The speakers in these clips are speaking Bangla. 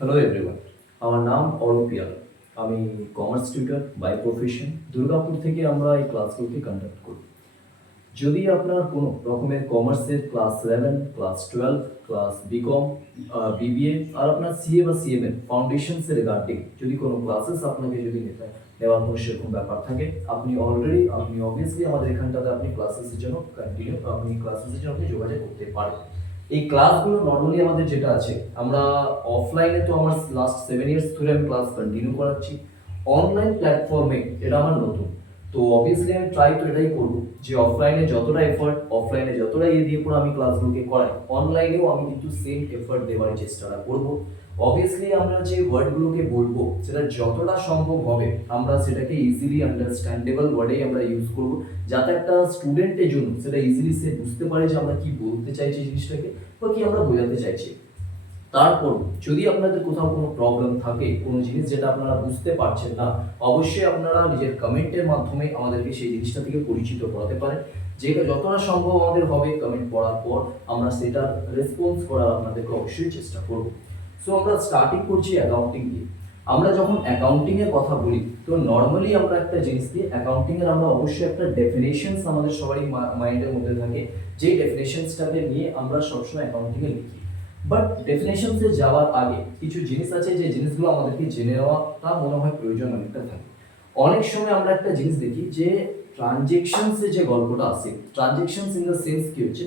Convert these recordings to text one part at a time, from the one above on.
হ্যালো এভরিওয়ান, আমার নাম অরূপ পিয়াল। আমি commerce tutor by profession. Durgapur থেকে আমরা এই ক্লাসগুলোকে কন্ডাক্ট করি। যদি আপনার কোনো রকমের কমার্সের class 11, class 12, class BCom, BBA আর আপনার সিএ বা সিএমএ ফাউন্ডেশনসের রিগার্ডিং যদি কোনো ক্লাসেস আপনাকে যদি নেওয়ার কোনো সেরকম ব্যাপার থাকে, আপনি অবভিয়াসলি আমাদের এখানটাতে আপনি ক্লাসেসের জন্য আপনি যোগাযোগ করতে পারেন। এই ক্লাসগুলো নর্মালি আমাদের যেটা আছে, আমরা অফলাইনে তো আমার লাস্ট 7 ইয়ার্স ধরে আমি ক্লাস কন্টিনিউ করাচ্ছি। অনলাইন প্ল্যাটফর্মে এটা আমার নতুন। তো অবভিয়াসলি আমি ট্রাই তো এটাই করবো যে অফলাইনে যতটা এফর্ট, অফলাইনে যতটা দিয়ে পরে আমি ক্লাসগুলোকে করাই, অনলাইনেও আমি কিন্তু সেম এফর্ট দেওয়ার চেষ্টাটা করবো। অবভিয়াসলি আমরা যে ওয়ার্ডগুলোকে বলবো সেটা যতটা সম্ভব হবে আমরা সেটাকে ইজিলি আন্ডারস্ট্যান্ডেবল ওয়ার্ডেই আমরা ইউজ করবো, যাতে একটা স্টুডেন্টের জন্য সেটা ইজিলি সে বুঝতে পারে যে আমরা কি বলতে চাইছি জিনিসটাকে বা কি আমরা বোঝাতে চাইছি। তারপর যদি আপনাদের কোথাও কোনো প্রবলেম থাকে, কোনো জিনিস যেটা আপনারা বুঝতে পারছেন না, অবশ্যই আপনারা নিজের কমেন্টের মাধ্যমে আমাদেরকে সেই জিনিসটা থেকে পরিচিত করাতে পারেন। যেটা যতটা সম্ভব আমাদের হবে কমেন্ট পড়ার পর আমরা সেটার রেসপন্স করার আপনাদেরকে অবশ্যই চেষ্টা করব। সো আমরা স্টার্টিং করছি অ্যাকাউন্টিং দিয়ে। আমরা যখন অ্যাকাউন্টিং এর কথা বলি তো নর্মালি আমরা একটা জিনিস দিয়ে অ্যাকাউন্টিং এর আমরা অবশ্যই একটা ডেফিনেশনস আমাদের সবারই মাইন্ডের মধ্যে থাকে, যে ডেফিনেশনসটাকে নিয়ে আমরা সবসময় অ্যাকাউন্টিং এ লিখি। বাট ডেফিনেশনসে যাওয়ার আগে কিছু জিনিস আছে যে জিনিসগুলো আমাদেরকে জেনে নেওয়াটা মনে হয় প্রয়োজন অনেকটা থাকে। অনেক সময় আমরা একটা জিনিস দেখি যে ট্রানজেকশনসের যে গল্পটা আছে, ট্রানজেকশনস ইন দ্য সেন্স কি হচ্ছে,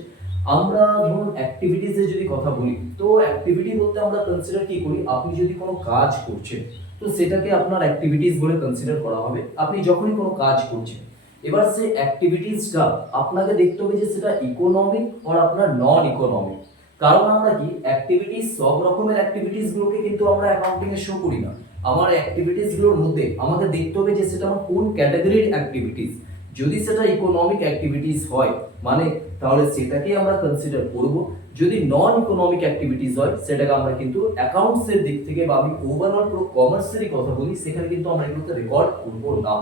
আমরা ধরুন অ্যাক্টিভিটিসে যদি কথা বলি তো অ্যাক্টিভিটি বলতে আমরা কনসিডার কি করি, আপনি যদি কোনো কাজ করছেন তো সেটাকে আপনার অ্যাক্টিভিটিস বলে কনসিডার করা হবে। আপনি যখনই কোনো কাজ করছেন, এবার সেই অ্যাক্টিভিটিসটা আপনাকে দেখতে হবে যে সেটা ইকোনমিক আর আপনার নন ইকোনমিক। কারণ আমরা কি অ্যাক্টিভিটিস, সব রকমের অ্যাক্টিভিটিস গুলোকে কিন্তু আমরা অ্যাকাউন্টিং এ শো করি না। আমার অ্যাক্টিভিটিস গুলোর মধ্যে আমাকে দেখতে হবে যে সেটা আমার কোন ক্যাটাগরির অ্যাক্টিভিটিস। যদি সেটা ইকোনমিক অ্যাক্টিভিটিস হয় মানে তাহলে সেটাকে আমরা কনসিডার করব। যদি নন ইকোনমিক অ্যাক্টিভিটিস হয় সেটাকে আমরা কিন্তু অ্যাকাউন্টস এর দিক থেকে বা আমি ওভারঅল পুরো কমার্সেরই কথা বলি, সেখানে কিন্তু আমরা এগুলোকে রেকর্ড করব না।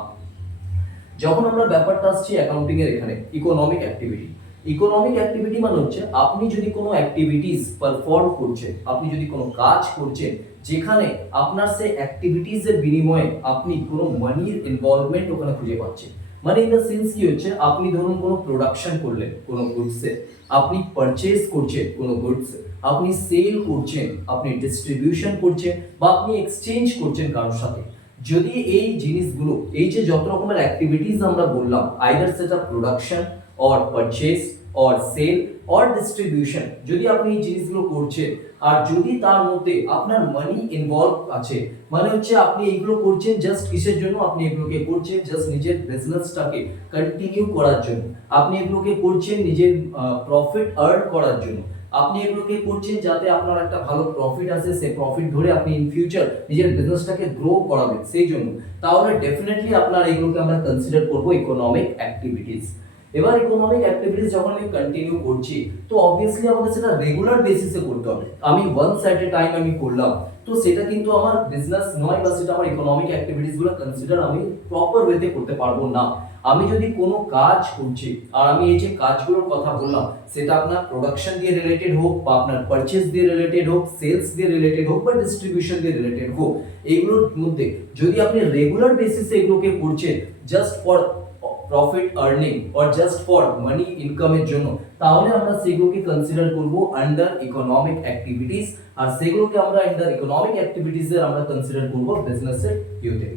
যখন আমরা ব্যাপারটা আসছি অ্যাকাউন্টিং এর এখানে ইকোনমিক অ্যাক্টিভিটি, ইকোনমিক অ্যাক্টিভিটি মানে হচ্ছে আপনি যদি কোনো অ্যাক্টিভিটিস পারফর্ম করছেন, আপনি যদি কোনো কাজ করছেন যেখানে আপনার সেই অ্যাক্টিভিটিস এর বিনিময়ে আপনি কোনো মানির ইনভলভমেন্ট ওখানে খুঁজে পাচ্ছেন। মানে ইন দ্য সেন্স কি হচ্ছে, আপনি ধরুন কোনো প্রোডাকশন করলেন কোনো গুডসের, আপনি পারচেজ করছেন কোনো গুডস, আপনি সেল করছেন, আপনি ডিস্ট্রিবিউশন করছেন বা আপনি এক্সচেঞ্জ করছেন কারোর সাথে। যদি এই জিনিসগুলো, এই যে যত রকমের অ্যাক্টিভিটিস আমরা বললাম, আইদার সেটা production or purchase or sale or distribution, যদি আপনি এই জিনিসগুলো করছেন আর যদি তার মধ্যে আপনার মানি ইনভলভ আছে, মানে হচ্ছে আপনি এগুলো করছেন জাস্ট কিসের জন্য, আপনি এগুলোকে করছেন জাস্ট নিজের বিজনেসটাকে কন্টিনিউ করার জন্য, আপনি এগুলোকে করছেন নিজের প্রফিট আর্ন করার জন্য, আপনি এগুলোকে করছেন যাতে আপনার একটা ভালো প্রফিট আসে, সেই প্রফিট ধরে আপনি ইন ফিউচার নিজের বিজনেসটাকে গ্রো করাবেন সেই জন্য, তাহলে ডেফিনেটলি আপনার এগুলোকে আমরা কনসিডার করব ইকোনমিক অ্যাক্টিভিটিস। এবার ইকোনমিক অ্যাক্টিভিটিস যখন আমি কন্টিনিউ করছি তো অবভিয়াসলি আমাকে সেটা রেগুলার বেসিসে করতে হবে। আমি ওয়ান্স এট এ টাইম আমি করলাম তো সেটা কিন্তু আমার বিজনেস নয় বা সেটা আমার ইকোনমিক অ্যাক্টিভিটিস গুলো কনসিডার আমি প্রপার ওয়েতে করতে পারবো না। আমি যদি কোনো কাজ করছি আর আমি এই যে কাজগুলোর কথা বললাম সেটা আপনার প্রোডাকশন দিয়ে রিলেটেড হোক বা আপনার পারচেজ দিয়ে রিলেটেড হোক, সেলস দিয়ে রিলেটেড হোক বা ডিস্ট্রিবিউশন দিয়ে রিলেটেড হোক, এইগুলোর মধ্যে যদি আপনি রেগুলার বেসিসে এগুলোকে করছেন just for profit earning or just for money ইনকামের জন্য, তাহলে আমরা সেগুলোকে কনসিডার করব আন্ডার ইকোনমিক অ্যাক্টিভিটিস। আর সেগুলোকে আমরা আন্ডার ইকোনমিক অ্যাক্টিভিটিস এর আমরা কনসিডার করব বিজনেসের ভিউতে।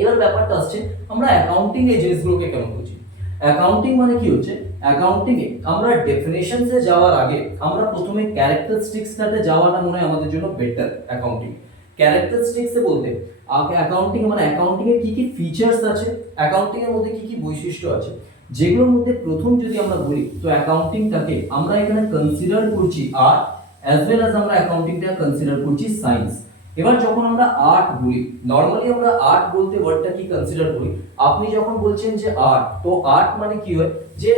এবার ব্যাপারটা আসছে আমরা অ্যাকাউন্টিং এই জিনিসগুলোকে কেন বুঝি। অ্যাকাউন্টিং মানে কি হচ্ছে, অ্যাকাউন্টিং এ আমরা ডেফিনেশনসে যাওয়ার আগে আমরা প্রথমে ক্যারেক্টারিস্টিক্সটাতে যাওয়াটা মনে হয় আমাদের জন্য বেটার। অ্যাকাউন্টিং ক্যারেক্টারিস্টিক্সে বলতে অ্যাকাউন্টিং মানে অ্যাকাউন্টিং এর কি কি ফিচার্স আছে, অ্যাকাউন্টিং এর মধ্যে কি কি বৈশিষ্ট্য আছে, যেগুলোর মধ্যে প্রথম যদি আমরা বলি তো অ্যাকাউন্টিংটাকে আমরা এখানে কনসিডার করছি আর্ট অ্যাজ ওয়েল অ্যাজ আমরা অ্যাকাউন্টিংটা কনসিডার করছি সায়েন্স। এবার যখন আমরা আর্ট বলি, নরমালি আমরা আর্ট বলতে ওয়ার্ডটা কি কনসিডার করি, আপনি যখন বলছেন যে আর্ট, তো আর্ট মানে কি হয় যে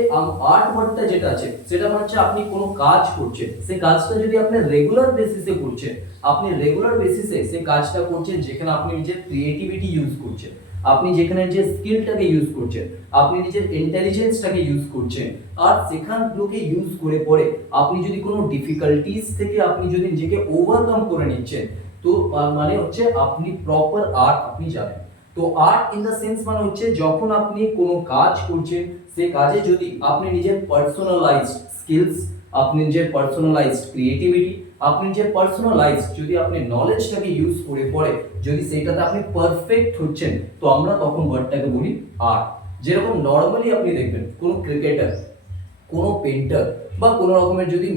আর্ট ওয়ার্ডটা যেটা আছে সেটা মানে হচ্ছে আপনি কোনো কাজ করছেন, সেই কাজটা যদি আপনি রেগুলার বেসিসে করছেন, আপনি রেগুলার বেসিসে সেই কাজটা করছেন যেখানে আপনি নিজের ক্রিয়েটিভিটি ইউজ করছেন, আপনি যেখানে যে স্কিলটাকে ইউজ করছেন, আপনি নিজের ইন্টেলিজেন্সটাকে ইউজ করছেন, আর সেখানগুলোকে ইউজ করে পরে আপনি যদি কোনো ডিফিকাল্টিস থেকে আপনি যদি নিজেকে ওভারকাম করে নিচ্ছেন, তো তো মানে হচ্ছে আপনি প্রপার আর্ট আপনি জানেন। তো আর্ট ইন দ্য সেন্স মানে হচ্ছে যখন আপনি কোনো কাজ করছেন, সেই কাজে যদি আপনি নিজের পার্সোনালাইজড স্কিলস, আপনি নিজের পার্সোনালাইজড ক্রিয়েটিভিটি, আপনি নিজের পার্সোনালাইজড যদি আপনি নলেজটাকে ইউজ করে পরে যদি সেটাতে আপনি পারফেক্ট হচ্ছেন, তো আমরা তখন ওয়ার্ডটাকে বলি আর্ট। যেরকম নর্মালি আপনি দেখবেন কোনো ক্রিকেটার, কোনো পেন্টার বা কোনো রকমের যদি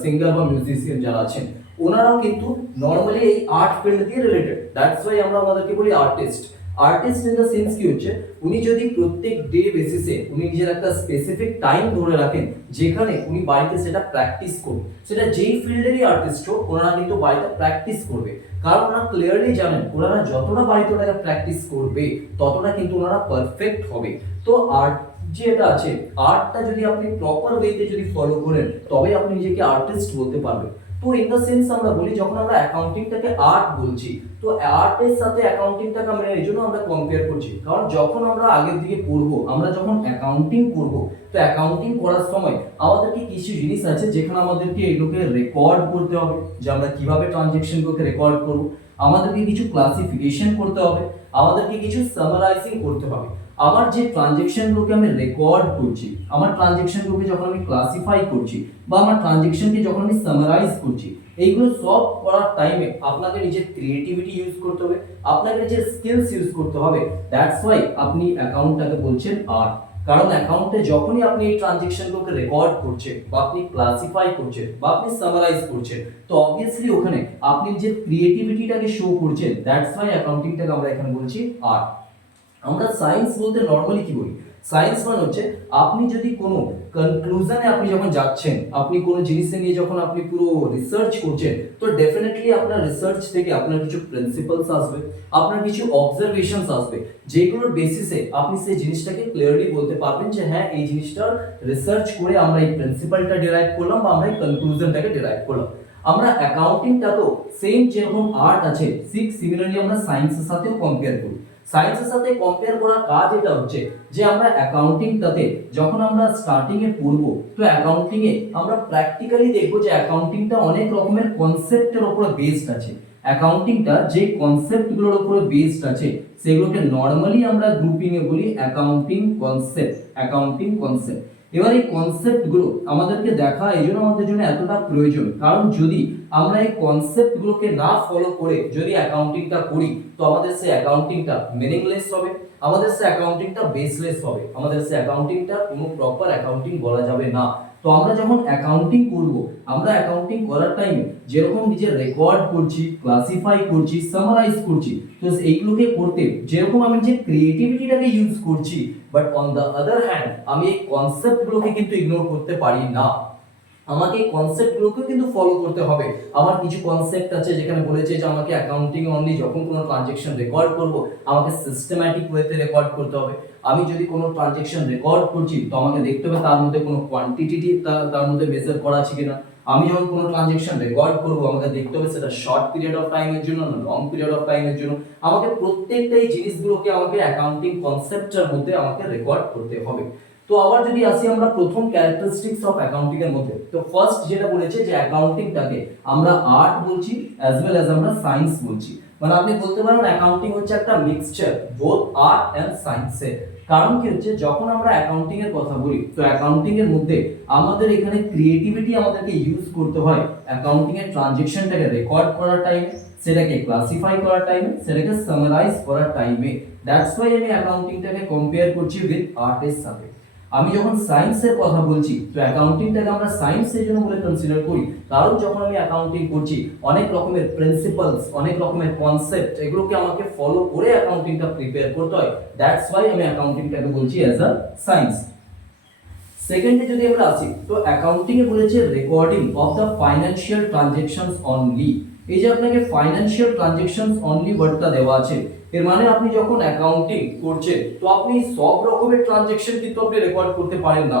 সিঙ্গার বা মিউজিশিয়ান যারা আছেন, ওনারাও কিন্তু নর্মালি এই আর্ট ফিল্ড দিয়ে রিলেটেড। দ্যাটস ওয়াই আমরা আমাদেরকে বলি artist. Artist in the sense কি হচ্ছে, উনি যদি প্রত্যেক ডে বেসিসে উনি নিজের একটা স্পেসিফিক টাইম ধরে রাখেন যেখানে উনি বাড়িতে সেটা প্র্যাকটিস করবে, সেটা যেই ফিল্ডেরই আর্টিস্ট হোক ওনারা কিন্তু বাড়িতে প্র্যাকটিস করবে। কারণ ওনারা ক্লিয়ারলি জানেন ওনারা যতটা বাড়িতে ওনারা প্র্যাকটিস করবে ততটা কিন্তু ওনারা পারফেক্ট হবে। তো আর্ট যেটা আছে, আর্টটা যদি আপনি প্রপার ওয়েতে যদি ফলো করেন তবে আপনি নিজেকে আর্টিস্ট বলতে পারবেন। তো ইন দ্য সেন্স আমরা বলি যখন আমরা অ্যাকাউন্টিংটাকে আর্ট বলছি, তো আর্টের সাথে অ্যাকাউন্টিংটাকে আমরা এই জন্য আমরা কম্পেয়ার করছি, কারণ যখন আমরা আগের দিকে পড়বো, আমরা যখন অ্যাকাউন্টিং করব, তো অ্যাকাউন্টিং করার সময় আমাদেরকে কিছু জিনিস আছে যেখানে আমাদেরকে এগুলোকে রেকর্ড করতে হবে, যে আমরা কিভাবে ট্রানজ্যাকশনগুলোকে রেকর্ড করব, আমাদেরকে কিছু ক্লাসিফিকেশন করতে হবে, আমাদেরকে কিছু সামারাইজিং করতে হবে। আমার যে ট্রানজ্যাকশনগুলোকে আমি রেকর্ড করছি, আমার ট্রানজ্যাকশনগুলোকে যখন আমি ক্লাসিফাই করছি বা আমার ট্রানজ্যাকশনকে যখন আমি সামারাইজ করছি, এইগুলো সব করার টাইমে আপনাকে নিজের ক্রিয়েটিভিটি ইউজ করতে হবে, আপনাকে নিজের স্কিলস ইউজ করতে হবে। দ্যাটস ওয়াই আপনি অ্যাকাউন্টটাকে বলছেন আর্ট। কারণ অ্যাকাউন্টে যখনই আপনি এই ট্রানজ্যাকশনগুলোকে রেকর্ড করছেন বা আপনি ক্লাসিফাই করছেন বা আপনি সামারাইজ করছেন, তো অবভিয়াসলি ওখানে আপনি যে ক্রিয়েটিভিটিটাকে শো করছেন। দ্যাটস ওয়াই অ্যাকাউন্টিংটাকে আমরা এখানে বলছি আর্ট। আমরা সায়েন্স বলতে নরমালি কি বলি, সায়েন্স মানে হচ্ছে আপনি যদি কোনো কনক্লুশনে আপনি যখন যাচ্ছেন, আপনি কোনো জিনিসে নিয়ে যখন আপনি পুরো রিসার্চ করছেন, তো ডেফিনেটলি আপনার রিসার্চ থেকে আপনার কিছু প্রিন্সিপালস আসবে, আপনার কিছু অবজারভেশনস আসবে, যেগুলোর বেসিসে আপনি সেই জিনিসটাকে ক্লিয়ারলি বলতে পারবেন যে হ্যাঁ এই জিনিসটার রিসার্চ করে আমরা এই প্রিন্সিপালটা ডিরাইভ করলাম বা আমরা এই কনক্লুশনটাকে ডিরাইভ করলাম। আমরা অ্যাকাউন্টিংটা তো সেম যেরকম আর্ট আছে ঠিক সিমিলারলি আমরা সায়েন্সের সাথেও কম্পেয়ার করি। সায়েন্সের সাথে কম্পেয়ার করার কাজ এটা হচ্ছে যে আমরা অ্যাকাউন্টিংটাতে যখন আমরা স্টার্টিং এ পড়বো, তো অ্যাকাউন্টিং এ আমরা প্র্যাকটিক্যালি দেখবো যে অ্যাকাউন্টিংটা অনেক রকমের কনসেপ্টের উপরে বেসড আছে। অ্যাকাউন্টিংটা যে কনসেপ্টগুলোর উপরে বেসড আছে সেগুলোকে নরমালি আমরা গ্রুপিং এ বলি অ্যাকাউন্টিং কনসেপ্ট, অ্যাকাউন্টিং কনসেপ্ট। এবার এই কনসেপ্টগুলো আমাদেরকে দেখা এই জন্য আমাদের জন্য এতটা প্রয়োজন, কারণ যদি আমরা এই কনসেপ্টগুলোকে না ফলো করে যদি অ্যাকাউন্টিংটা করি, তো আমাদের সেই অ্যাকাউন্টিংটা মিনিংলেস হবে, আমাদের সেই অ্যাকাউন্টিংটা বেসলেস হবে, আমাদের সেই অ্যাকাউন্টিংটা কোনো প্রপার অ্যাকাউন্টিং বলা যাবে না। তো আমরা যখন অ্যাকাউন্টিং করব, আমরা অ্যাকাউন্টিং করার টাইমে যেরকম নিজের রেকর্ড করছি, ক্লাসিফাই করছি, সামারাইজ করছি, তো এইগুলোকে করতে যেরকম আমি যে ক্রিয়েটিভিটিটাকে ইউজ করছি, but on the other hand আমি এই কনসেপ্টগুলোকে কিন্তু ইগনোর করতে পারি না। আমাকে এই কনসেপ্টগুলোকে কিন্তু ফলো করতে হবে। আমার কিছু কনসেপ্ট আছে যেখানে বলেছে যে আমাকে অ্যাকাউন্টিং অনলি যখন কোনো ট্রানজ্যাকশন রেকর্ড করব আমাকে সিস্টেম্যাটিক ওয়েতে রেকর্ড করতে হবে। আমি যদি কোনো ট্রানজ্যাকশন রেকর্ড করছি তো আমাকে দেখতে হবে তার মধ্যে কোনো কোয়ান্টিটি তার মধ্যে মেজার করা আছে কিনা। আমি যখন কোনো ট্রানজ্যাকশন রেকর্ড করব আমাকে দেখতে হবে সেটা শর্ট পিরিয়ড অফ টাইমের জন্য না লং পিরিয়ড অফ টাইমের জন্য। আমাকে প্রত্যেকটা এই জিনিসগুলোকে আমাকে অ্যাকাউন্টিং কনসেপ্টের মধ্যে আমাকে রেকর্ড করতে হবে। তো আবার যদি আসি আমরা প্রথম ক্যারেক্টারিস্টিক্স অফ অ্যাকাউন্টিং এর মধ্যে, তো ফার্স্ট যেটা বলেছে যে অ্যাকাউন্টিংটাকে আমরা আর্ট বলছি অ্যাজ ওয়েল অ্যাজ আমরা সায়েন্স বলছি। মানে আপনি বলতে পারেন অ্যাকাউন্টিং হচ্ছে একটা মিক্সচার বোথ আর্ট এন্ড সায়েন্সের। কারণ কি হচ্ছে যখন আমরা অ্যাকাউন্টিং এর কথা বলি, তো অ্যাকাউন্টিং এর মধ্যে আমাদের এখানে ক্রিয়েটিভিটি আমাদেরকে ইউজ করতে হয় অ্যাকাউন্টিং এর ট্রানজ্যাকশনটাকে রেকর্ড করার টাইমে, সেটাকে ক্লাসিফাই করার টাইমে, সেটাকে সামারাইজ করার টাইমে। দ্যাটস ওয়াই আমি অ্যাকাউন্টিংটাকে কম্পেয়ার করছি উইথ আর্টের সাথে। আমি যখন সায়েন্সের কথা বলছি, তো অ্যাকাউন্টিংটাকে আমরা সায়েন্সের জন্য বলে কনসিডার করি, কারণ যখন আমি অ্যাকাউন্টিং করছি অনেক রকমের প্রিন্সিপালস, অনেক রকমের কনসেপ্ট, এগুলোকে আমাকে ফলো করে অ্যাকাউন্টিংটা প্রিপেয়ার করতে হয়। দ্যাটস ওয়াই আমি অ্যাকাউন্টিংটাকে বলছি অ্যাজ আ সায়েন্স। সেকেন্ডে যদি আমরা আসি, তো অ্যাকাউন্টিং এ বলেছে recording of the financial transactions only. এই যে আপনাকে ফাইন্যান্সিয়াল ট্রানজ্যাকশনস অনলি ওয়ার্ডটা দেওয়া আছে, এর মানে আপনি যখন অ্যাকাউন্টিং করছেন তো আপনি সব রকমের ট্রানজ্যাকশন কিন্তু আপনি রেকর্ড করতে পারেন না।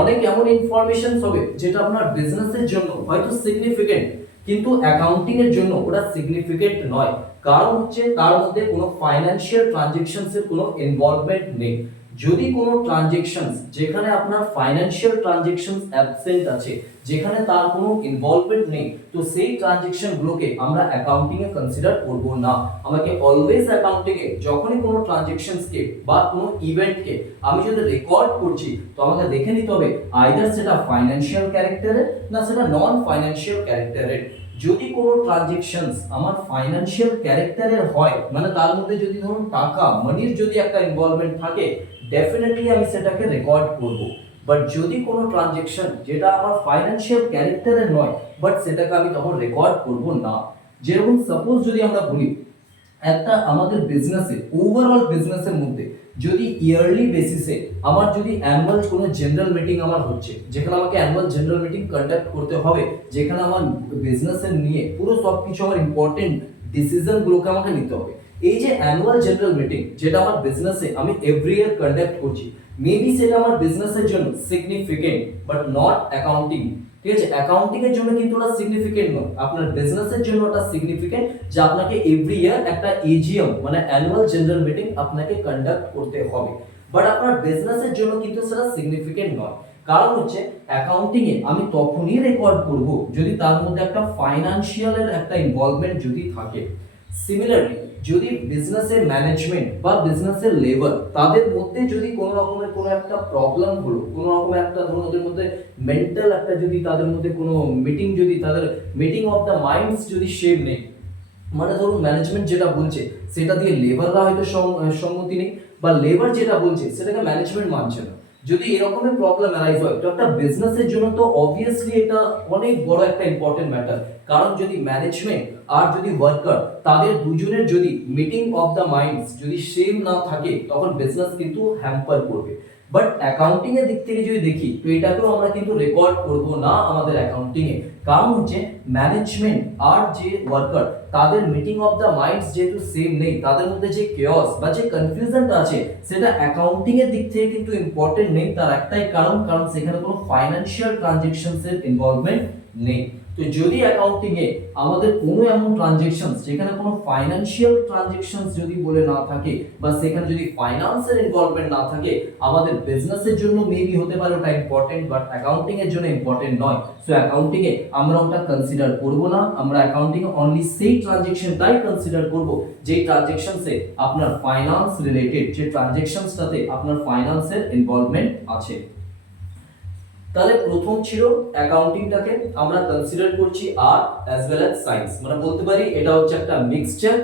অনেক এমন ইনফরমেশন হবে যেটা আপনার বিজনেসের জন্য হয়তো সিগনিফিকেন্ট, কিন্তু অ্যাকাউন্টিং এর জন্য ওটা সিগনিফিকেন্ট নয়। কারণ হচ্ছে তার মধ্যে কোনো ফাইন্যান্সিয়াল ট্রানজ্যাকশনস এর কোনো ইনভলভমেন্ট নেই। যদি কোনো ট্রানজেকশনস যেখানে আপনার ফাইন্যান্সিয়াল ট্রানজেকশনস অ্যাবসেন্ট আছে, যেখানে তার কোনো ইনভলভমেন্ট নেই, তো সেই ট্রানজেকশন গুলোকে আমরা অ্যাকাউন্টিং এ কনসিডার করব না। আমাকে অলওয়েজ অ্যাকাউন্টিং এ যখনই কোনো ট্রানজেকশনস কে বা কোনো ইভেন্ট কে আমি যদি রেকর্ড করছি, তো আমাকে দেখে নিতে হবে আইদার সেটা ফাইন্যান্সিয়াল ক্যারেক্টারের না সেটা নন ফাইন্যান্সিয়াল ক্যারেক্টারের। যদি কোনো ট্রানজেকশনস আমার ফাইন্যান্সিয়াল ক্যারেক্টারের হয়, মানে তার মধ্যে যদি ধরুন টাকা মানির যদি একটা ইনভলভমেন্ট থাকে, ডেফিনেটলি আমি সেটাকে রেকর্ড করব। বাট যদি কোনো ট্রানজেকশন যেটা আমার ফাইন্যান্সিয়াল ক্যারেক্টারের নয়, বাট সেটাকে আমি তখন রেকর্ড করব না। যেরকম সাপোজ যদি আমরা বলি একটা আমাদের বিজনেসে, ওভারঅল বিজনেসের মধ্যে যদি ইয়ারলি বেসিসে আমার যদি অ্যানুয়াল কোনো জেনারেল মিটিং আমার হচ্ছে, যেখানে আমাকে অ্যানুয়াল জেনারেল মিটিং কন্ডাক্ট করতে হবে, যেখানে আমার বিজনেসের নিয়ে পুরো সবকিছু আমার ইম্পর্টেন্ট ডিসিশনগুলোকে আমাকে নিতে হবে, এই যে অ্যানুয়াল জেনারেল মিটিং যেটা আমার বিজনেসে আমি এভরি ইয়ার কন্ডাক্ট করছি, মেবি সেটা আমার বিজনেসের জন্য সিগনিফিকেন্ট বাট নট অ্যাকাউন্টিং। ঠিক আছে, অ্যাকাউন্টিং এর জন্য কিন্তু ওটা সিগনিফিকেন্ট নয়, আপনার বিজনেসের জন্য ওটা সিগনিফিকেন্ট, যে আপনাকে এভরি ইয়ার একটা এজিএম মানে অ্যানুয়াল জেনারেল মিটিং আপনাকে কন্ডাক্ট করতে হবে। বাট আপনার বিজনেসের জন্য কিন্তু সেটা সিগনিফিকেন্ট নয়। কারণ হচ্ছে অ্যাকাউন্টিং এ আমি তখনই রেকর্ড করব যদি তার মধ্যে একটা ফাইনান্সিয়ালের একটা ইনভলভমেন্ট যদি থাকে। সিমিলারলি যদি বিজনেসের ম্যানেজমেন্ট বা বিজনেসের লেবার তাদের মধ্যে যদি কোনো রকমের কোনো একটা প্রবলেম হলো, কোনো রকমের একটা ধরুন ওদের মধ্যে মেন্টাল একটা যদি তাদের মধ্যে কোনো মিটিং যদি তাদের মিটিং অফ দ্য মাইন্ডস যদি শেপ নেই, মানে ধরুন ম্যানেজমেন্ট যেটা বলছে সেটা দিয়ে লেবাররা হয়তো সম্মতি নেই, বা লেবার যেটা বলছে সেটাকে ম্যানেজমেন্ট মানছে না, যদি এরকমের প্রবলেম অ্যারাইজ হয়, তো একটা বিজনেসের জন্য তো অবভিয়াসলি এটা অনেক বড় একটা ইম্পর্টেন্ট ম্যাটার। কারণ যদি ম্যানেজমেন্ট আর যদি ওয়ার্কার তাদের দুজনের যদি মিটিং অফ দ্য মাইন্ডস যদি সেম না থাকে, তখন বিজনেস কিন্তু হ্যাম্পার করবে। বাট অ্যাকাউন্টিং এর দিক থেকে যদি দেখি, তো এটাকেও আমরা কিন্তু রেকর্ড করব না আমাদের অ্যাকাউন্টিং এ। কারণ হচ্ছে ম্যানেজমেন্ট আর যে ওয়ার্কার তাদের মিটিং অফ দ্য মাইন্ডস যেহেতু সেম নেই, তাদের মধ্যে যে কেওস বা যে কনফিউশনটা আছে সেটা অ্যাকাউন্টিং এর দিক থেকে কিন্তু ইম্পর্টেন্ট নেই। তার একটাই কারণ, কারণ সেখানে কোনো ফাইন্যান্সিয়াল ট্রানজেকশনস এর ইনভলভমেন্ট নেই। তো যদি অ্যাকাউন্টিং এ আমাদের কোনো এমন ট্রানজেকশনস যেখানে কোনো ফাইন্যান্সিয়াল ট্রানজেকশনস যদি বলে না থাকে, বা সেখানে যদি ফাইন্যান্সের ইনভলভমেন্ট না থাকে, আমাদের বিজনেসের জন্য মেবি হতে পারে ওটা ইম্পর্টেন্ট, বাট অ্যাকাউন্টিং এর জন্য ইম্পর্টেন্ট নয়। সো অ্যাকাউন্টিং এ আমরা ওটা কনসিডার করব না। আমরা অ্যাকাউন্টিং এ অনলি সেই ট্রানজেকশনটাই কনসিডার করব যেই ট্রানজেকশনসে আপনার ফাইন্যান্স রিলেটেড, যে ট্রানজেকশনসটাতে আপনার ফাইন্যান্সের ইনভলভমেন্ট আছে। তাহলে প্রথম ছিল অ্যাকাউন্টিংটাকে আমরা কনসিডার করছি art as well as science, মানে বলতে পারি এটা হচ্ছে একটা মিক্সচার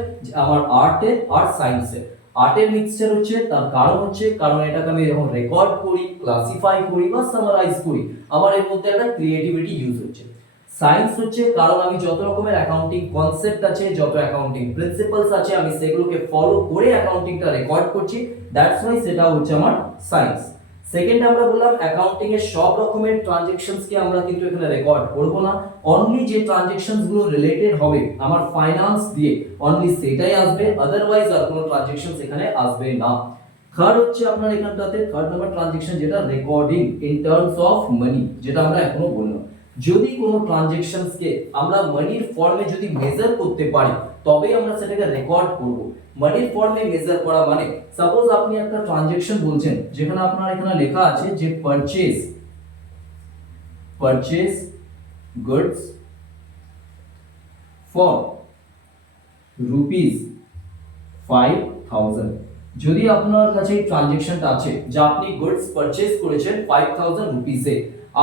আমার আর্টের আর সায়েন্সের। আর্টের মিক্সচার হচ্ছে তার কারণ হচ্ছে কারণ এটাকে আমি যখন রেকর্ড করি, ক্লাসিফাই করি বা সামারাইজ করি, আমার এর মধ্যে একটা ক্রিয়েটিভিটি ইউজ হচ্ছে। সায়েন্স হচ্ছে কারণ আমি যত রকমের অ্যাকাউন্টিং কনসেপ্ট আছে, যত অ্যাকাউন্টিং প্রিন্সিপালস আছে, আমি সেগুলোকে ফলো করে অ্যাকাউন্টিংটা রেকর্ড করছি, দ্যাটস ওয়াই সেটা হচ্ছে আমার সায়েন্স। সেকেন্ড আমরা বললাম অ্যাকাউন্টিং এর সব রকমের ট্রানজেকশনস কে আমরা কিন্তু এখানে রেকর্ড করব না, অনলি যে ট্রানজেকশনস গুলো রিলেটেড হবে আমার ফাইন্যান্স দিয়ে অনলি সেটাই আসবে, আদারওয়াইজ আর কোনো ট্রানজেকশনস এখানে আসবে না। থার্ড হচ্ছে আপনার এখানটাতে থার্ড নাম্বার ট্রানজেকশন যেটা recording in terms of money, যেটা আমরা এখনো বললাম। যদি কোনো ট্রানজেকশনস কে আমরা মানির ফর্মে যদি মেজার করতে পারি, তবেই আমরা সেটাকে রেকর্ড করব। মানির ফর্মে মেজার করা মানে সাপোজ আপনি একটা ট্রানজেকশন বলছেন যেখানে আপনার এখানে লেখা আছে যে পারচেজ গুডস ফর ₹5,000। যদি আপনার কাছে এই ট্রানজেকশনটা আছে যে আপনি গুডস পারচেজ করেছেন 5,000 রুপিসে,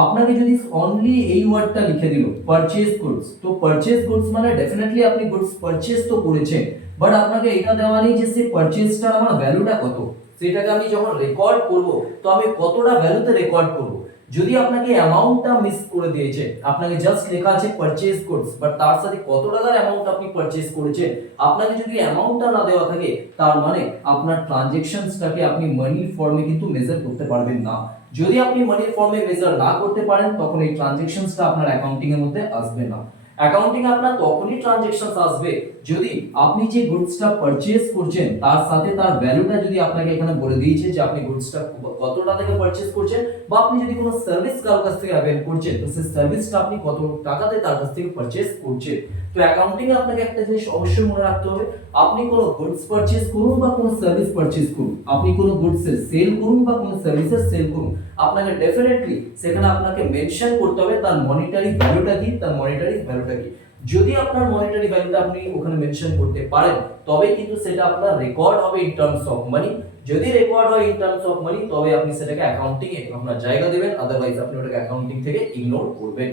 আপনাকে যদি অনলি এই ওয়ার্ডটা লিখে দিল পারচেজ গুডস, তো পারচেজ গুডস মানে ডেফিনেটলি আপনি গুডস পারচেজ তো করেছেন, বাট আপনাকে এটা দেওয়া নেই যে সেই পারচেজটা আমার ভ্যালুটা কত, সেটাকে আমি যখন রেকর্ড করব তো আমি কতটা ভ্যালুতে রেকর্ড করব। যদি আপনাকে অ্যামাউন্টটা মিস করে দিয়েছে, আপনাকে জাস্ট লেখা আছে পারচেজ গুডস, বাট তার সাথে কত টাকার অ্যামাউন্ট আপনি পারচেজ করেছেন, আপনাকে যদি অ্যামাউন্টটা না দেওয়া থাকে, তার মানে আপনার ট্রানজেকশনসটাকে আপনি মানির ফর্মে কিন্তু মেজার করতে পারবেন না। যদি আপনি মানির ফর্মে মেজার না করতে পারেন, তখন এই ট্রানজেকশনসটা আপনার অ্যাকাউন্টিং এর মধ্যে আসবে না। অ্যাকাউন্টিং এ আপনার তখনই ট্রানজেকশনস আসবে যদি আপনি যে গুডসটা পারচেজ করছেন তার সাথে তার ভ্যালুটা যদি আপনাকে এখানে বলে দিয়েছে যে আপনি গুডসটা কতটা থেকে পারচেজ করছেন, বা আপনি যদি কোনো সার্ভিস কারোর কাছ থেকে অ্যাভেল করছেন তো সেই সার্ভিসটা আপনি কত টাকাতে তার কাছ থেকে পারচেজ করছেন। তো অ্যাকাউন্টিং এ আপনাকে একটা জিনিস অবশ্যই মনে রাখতে হবে, আপনি কোনো গুডস পারচেজ করুন বা কোনো সার্ভিস পারচেজ করুন, আপনি কোনো গুডস এর সেল করুন বা কোনো সার্ভিসের সেল করুন, আপনাকে ডেফিনেটলি সেখানে আপনাকে মেনশন করতে হবে তার মনিটারি ভ্যালুটা কি, তার মনিটারি ভ্যালুটা কি। যদি আপনার মনিটারি ভ্যালুটা আপনি ওখানে মেনশন করতে পারেন তবে কিন্তু সেটা আপনার রেকর্ড হবে ইন টার্মস অফ মানি। যদি রেকর্ড হয় ইন টার্মস অফ মানি তবে আপনি সেটাকে অ্যাকাউন্টিং এ আপনার জায়গা দেবেন, আদারওয়াইজ আপনি ওটাকে অ্যাকাউন্টিং থেকে ইগনোর করবেন।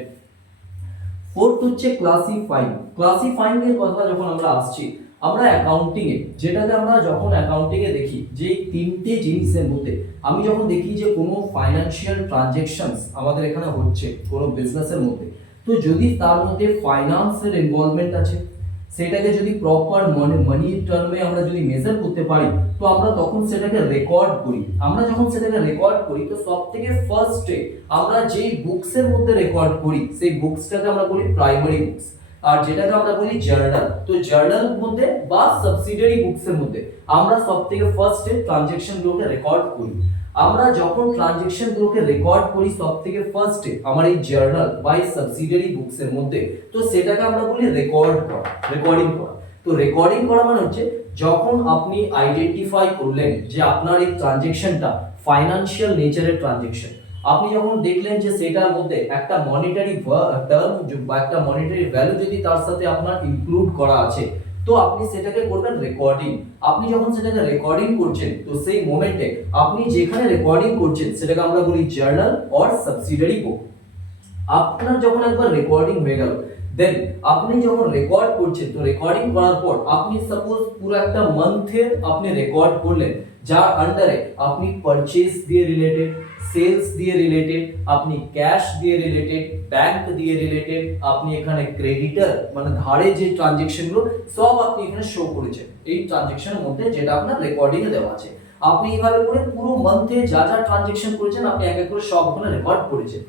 ফোর্থ হচ্ছে ক্লাসিফাইং। ক্লাসিফাইং এর কথা যখন আমরা আসছি, আমরা অ্যাকাউন্টিং এ যেটাকে আমরা যখন অ্যাকাউন্টিং এ দেখি যে তিনটে জিনিসের মধ্যে আমি যখন দেখি যে কোনো ফাইনান্সিয়াল ট্রানজ্যাকশনস আমাদের এখানে হচ্ছে কোনো বিজনেসের মধ্যে, তো যদি তার মধ্যে ফাইন্যান্সের ইনভলভমেন্ট আছে, সেটাকে যদি প্রপার মানি টার্মে আমরা যদি মেজার করতে পারি তো আমরা তখন সেটাকে রেকর্ড করি। আমরা যখন সেটাকে রেকর্ড করি তো সবথেকে ফার্স্টে আমরা যেই বুকসের মধ্যে রেকর্ড করি সেই বুকসটাকে আমরা বলি প্রাইমারি বুকস, আর যেটাকে আমরা বলি জার্নাল। তো জার্নাল মধ্যে বা সাবসিডিয়ারি বুকসের মধ্যে আমরা সবথেকে ফার্স্টে ট্রানজ্যাকশন গুলোকে রেকর্ড করি। আমরা যখন ট্রানজ্যাকশন গুলোকে রেকর্ড করি সবথেকে ফার্স্টে আমার এই জার্নাল বা এই সাবসিডিয়ারি বুকস এর মধ্যে, তো সেটাকে আমরা বলি রেকর্ড করা, রেকর্ডিং করা। তো রেকর্ডিং করা মানে হচ্ছে যখন আপনি আইডেন্টিফাই করলেন যে আপনার এই ট্রানজ্যাকশনটা ফাইনান্সিয়াল নেচারের ট্রানজ্যাকশন, আপনি যখন দেখলেন যে সেটার মধ্যে একটা মনিটারি টার্ম বা একটা মনিটারি ভ্যালু যদি তার সাথে আপনার ইনক্লুড করা আছে তো আপনি সেটাকে করবেন রেকর্ডিং। আপনি যখন সেটাকে রেকর্ডিং করছেন তো সেই মোমেন্টে আপনি যেখানে রেকর্ডিং করছেন সেটাকে আমরা বলি জার্নাল অর সাবসিডিয়ারি বুক। আপনার যখন একবার রেকর্ডিং হয়ে গেল দেন আপনি যখন রেকর্ড করছেন তো রেকর্ডিং করার পর আপনি সাপোজ পুরো একটা মান্থের আপনি রেকর্ড করলেন যার আন্ডারে আপনি পারচেজ দিয়ে রিলেটেড, সেলস দিয়ে রিলেটেড, আপনি ক্যাশ দিয়ে রিলেটেড, ব্যাংক দিয়ে রিলেটেড, আপনি এখানে ক্রেডিটর মানে ধারে যে ট্রানজ্যাকশন গুলো সব আপনি এখানে শো করেছেন এই ট্রানজ্যাকশনের মধ্যে যেটা আপনার রেকর্ডিং এ দেওয়া আছে। আপনি এইভাবে করে পুরো মান্থে যা যা ট্রানজ্যাকশন করেছেন আপনি এক এক করে সব ওখানে রেকর্ড করেছেন।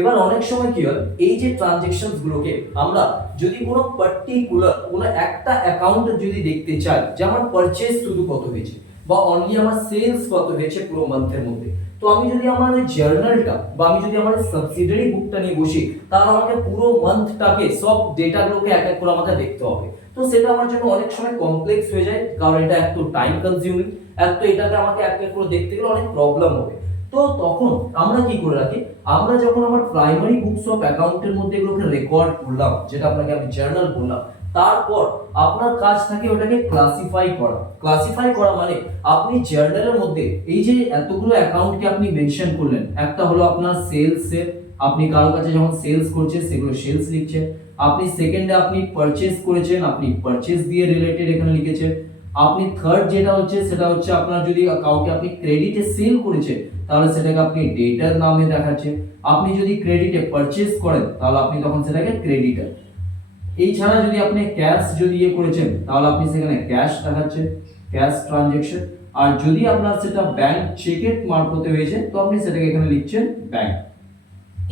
এবার অনেক সময় কি হয় এই যে ট্রানজ্যাকশনস গুলোকে আমরা যদি কোনো পার্টিকুলার কোনো একটা অ্যাকাউন্ট যদি দেখতে চাই যে আমার পারচেজ শুধু কত হয়েছে বা অনলি আমার সেলস কত হয়েছে পুরো মান্থের মধ্যে, তো আমি যদি আমার ওই জার্নালটা বা আমি যদি আমার সাবসিডিয়ারি বুকটা নিয়ে বসি তাহলে আমাকে পুরো মান্থটাকে সব ডেটাগুলোকে এক এক করে আমাকে দেখতে হবে। তো সেটা আমার জন্য অনেক সময় কমপ্লেক্স হয়ে যায়, কারণ এটা একটু টাইম কনজিউমিং, একটু এটাকে আমাকে এক এক করে দেখতে গেলে অনেক প্রবলেম হবে। তো তখন আমরা কি করে রাখি, আমরা যখন আমার প্রাইমারি বুকস অফ অ্যাকাউন্টের মধ্যে এগুলোকে রেকর্ড করলাম যেটা আপনাকে আমি জার্নাল বললাম, তারপর আপনার কাজ থাকে ওটাকে ক্লাসিফাই করা। ক্লাসিফাই করা মানে আপনি জার্নালের মধ্যে এই যে এতগুলো অ্যাকাউন্টকে আপনি মেনশন করলেন, একটা হলো আপনার সেলস এর, আপনি কারো কাছে যখন সেলস করছেন সেগুলো সেলস লিখছেন, আপনি সেকেন্ডে আপনি পারচেজ করেছেন আপনি পারচেজ দিয়ে রিলেটেড এখানে লিখেছেন, আপনি থার্ড যেটা হচ্ছে সেটা হচ্ছে আপনার যদি কাউকে আপনি ক্রেডিটে সেল করেছেন তাহলে সেটাকে আপনি ডেটার নামে দেখাচ্ছেন, আপনি যদি ক্রেডিটে পারচেজ করেন তাহলে আপনি তখন সেটাকে ক্রেডিটার। এই ছাড়া যদি আপনি ক্যাশ যদি ইয়ে করেছেন তাহলে আপনি সেখানে ক্যাশ দেখাচ্ছেন, ক্যাশ ট্রানজ্যাকশন। আর যদি আপনার সেটা ব্যাংক চেকের মারফতে হয়েছে তো আপনি সেটাকে এখানে লিখছেন ব্যাংক।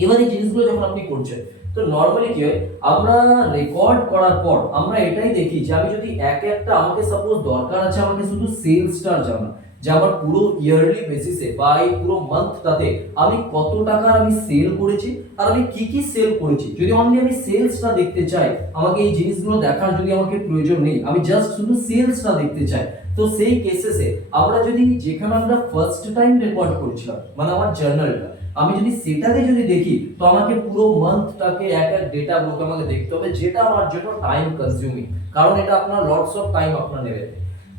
এবার এই জিনিসগুলো যখন আপনি করছেন তো নরমালি কি হয় আমরা রেকর্ড করার পর আমরা এটাই দেখি যে আমি যদি এক একটা আমাকে সাপোজ দরকার আছে আমাকে শুধু সেলসটার জানা, যে আমার পুরো ইয়ারলি বেসিসে বা এই পুরো মান্থটাতে আমি কত টাকা আমি সেল করেছি আর আমি কি কি সেল করেছি। যদি অনলি আমি সেলসটা দেখতে চাই, আমাকে এই জিনিসগুলো দেখার যদি আমাকে প্রয়োজন নেই, আমি জাস্ট শুধু সেলসটা দেখতে চাই, তো সেই কেসেসে আমরা যদি যেখানে আমরা ফার্স্ট টাইম রেকর্ড করেছিলাম মানে আমার জার্নালটা আমি যদি সেটাকে যদি দেখি তো আমাকে পুরো মান্থটাকে এক এক ডেটা গুলোকে আমাকে দেখতে হবে, যেটা আমার জন্য টাইম কনজিউমিং, কারণ এটা আপনার লটস অফ টাইম আপনার নেবে।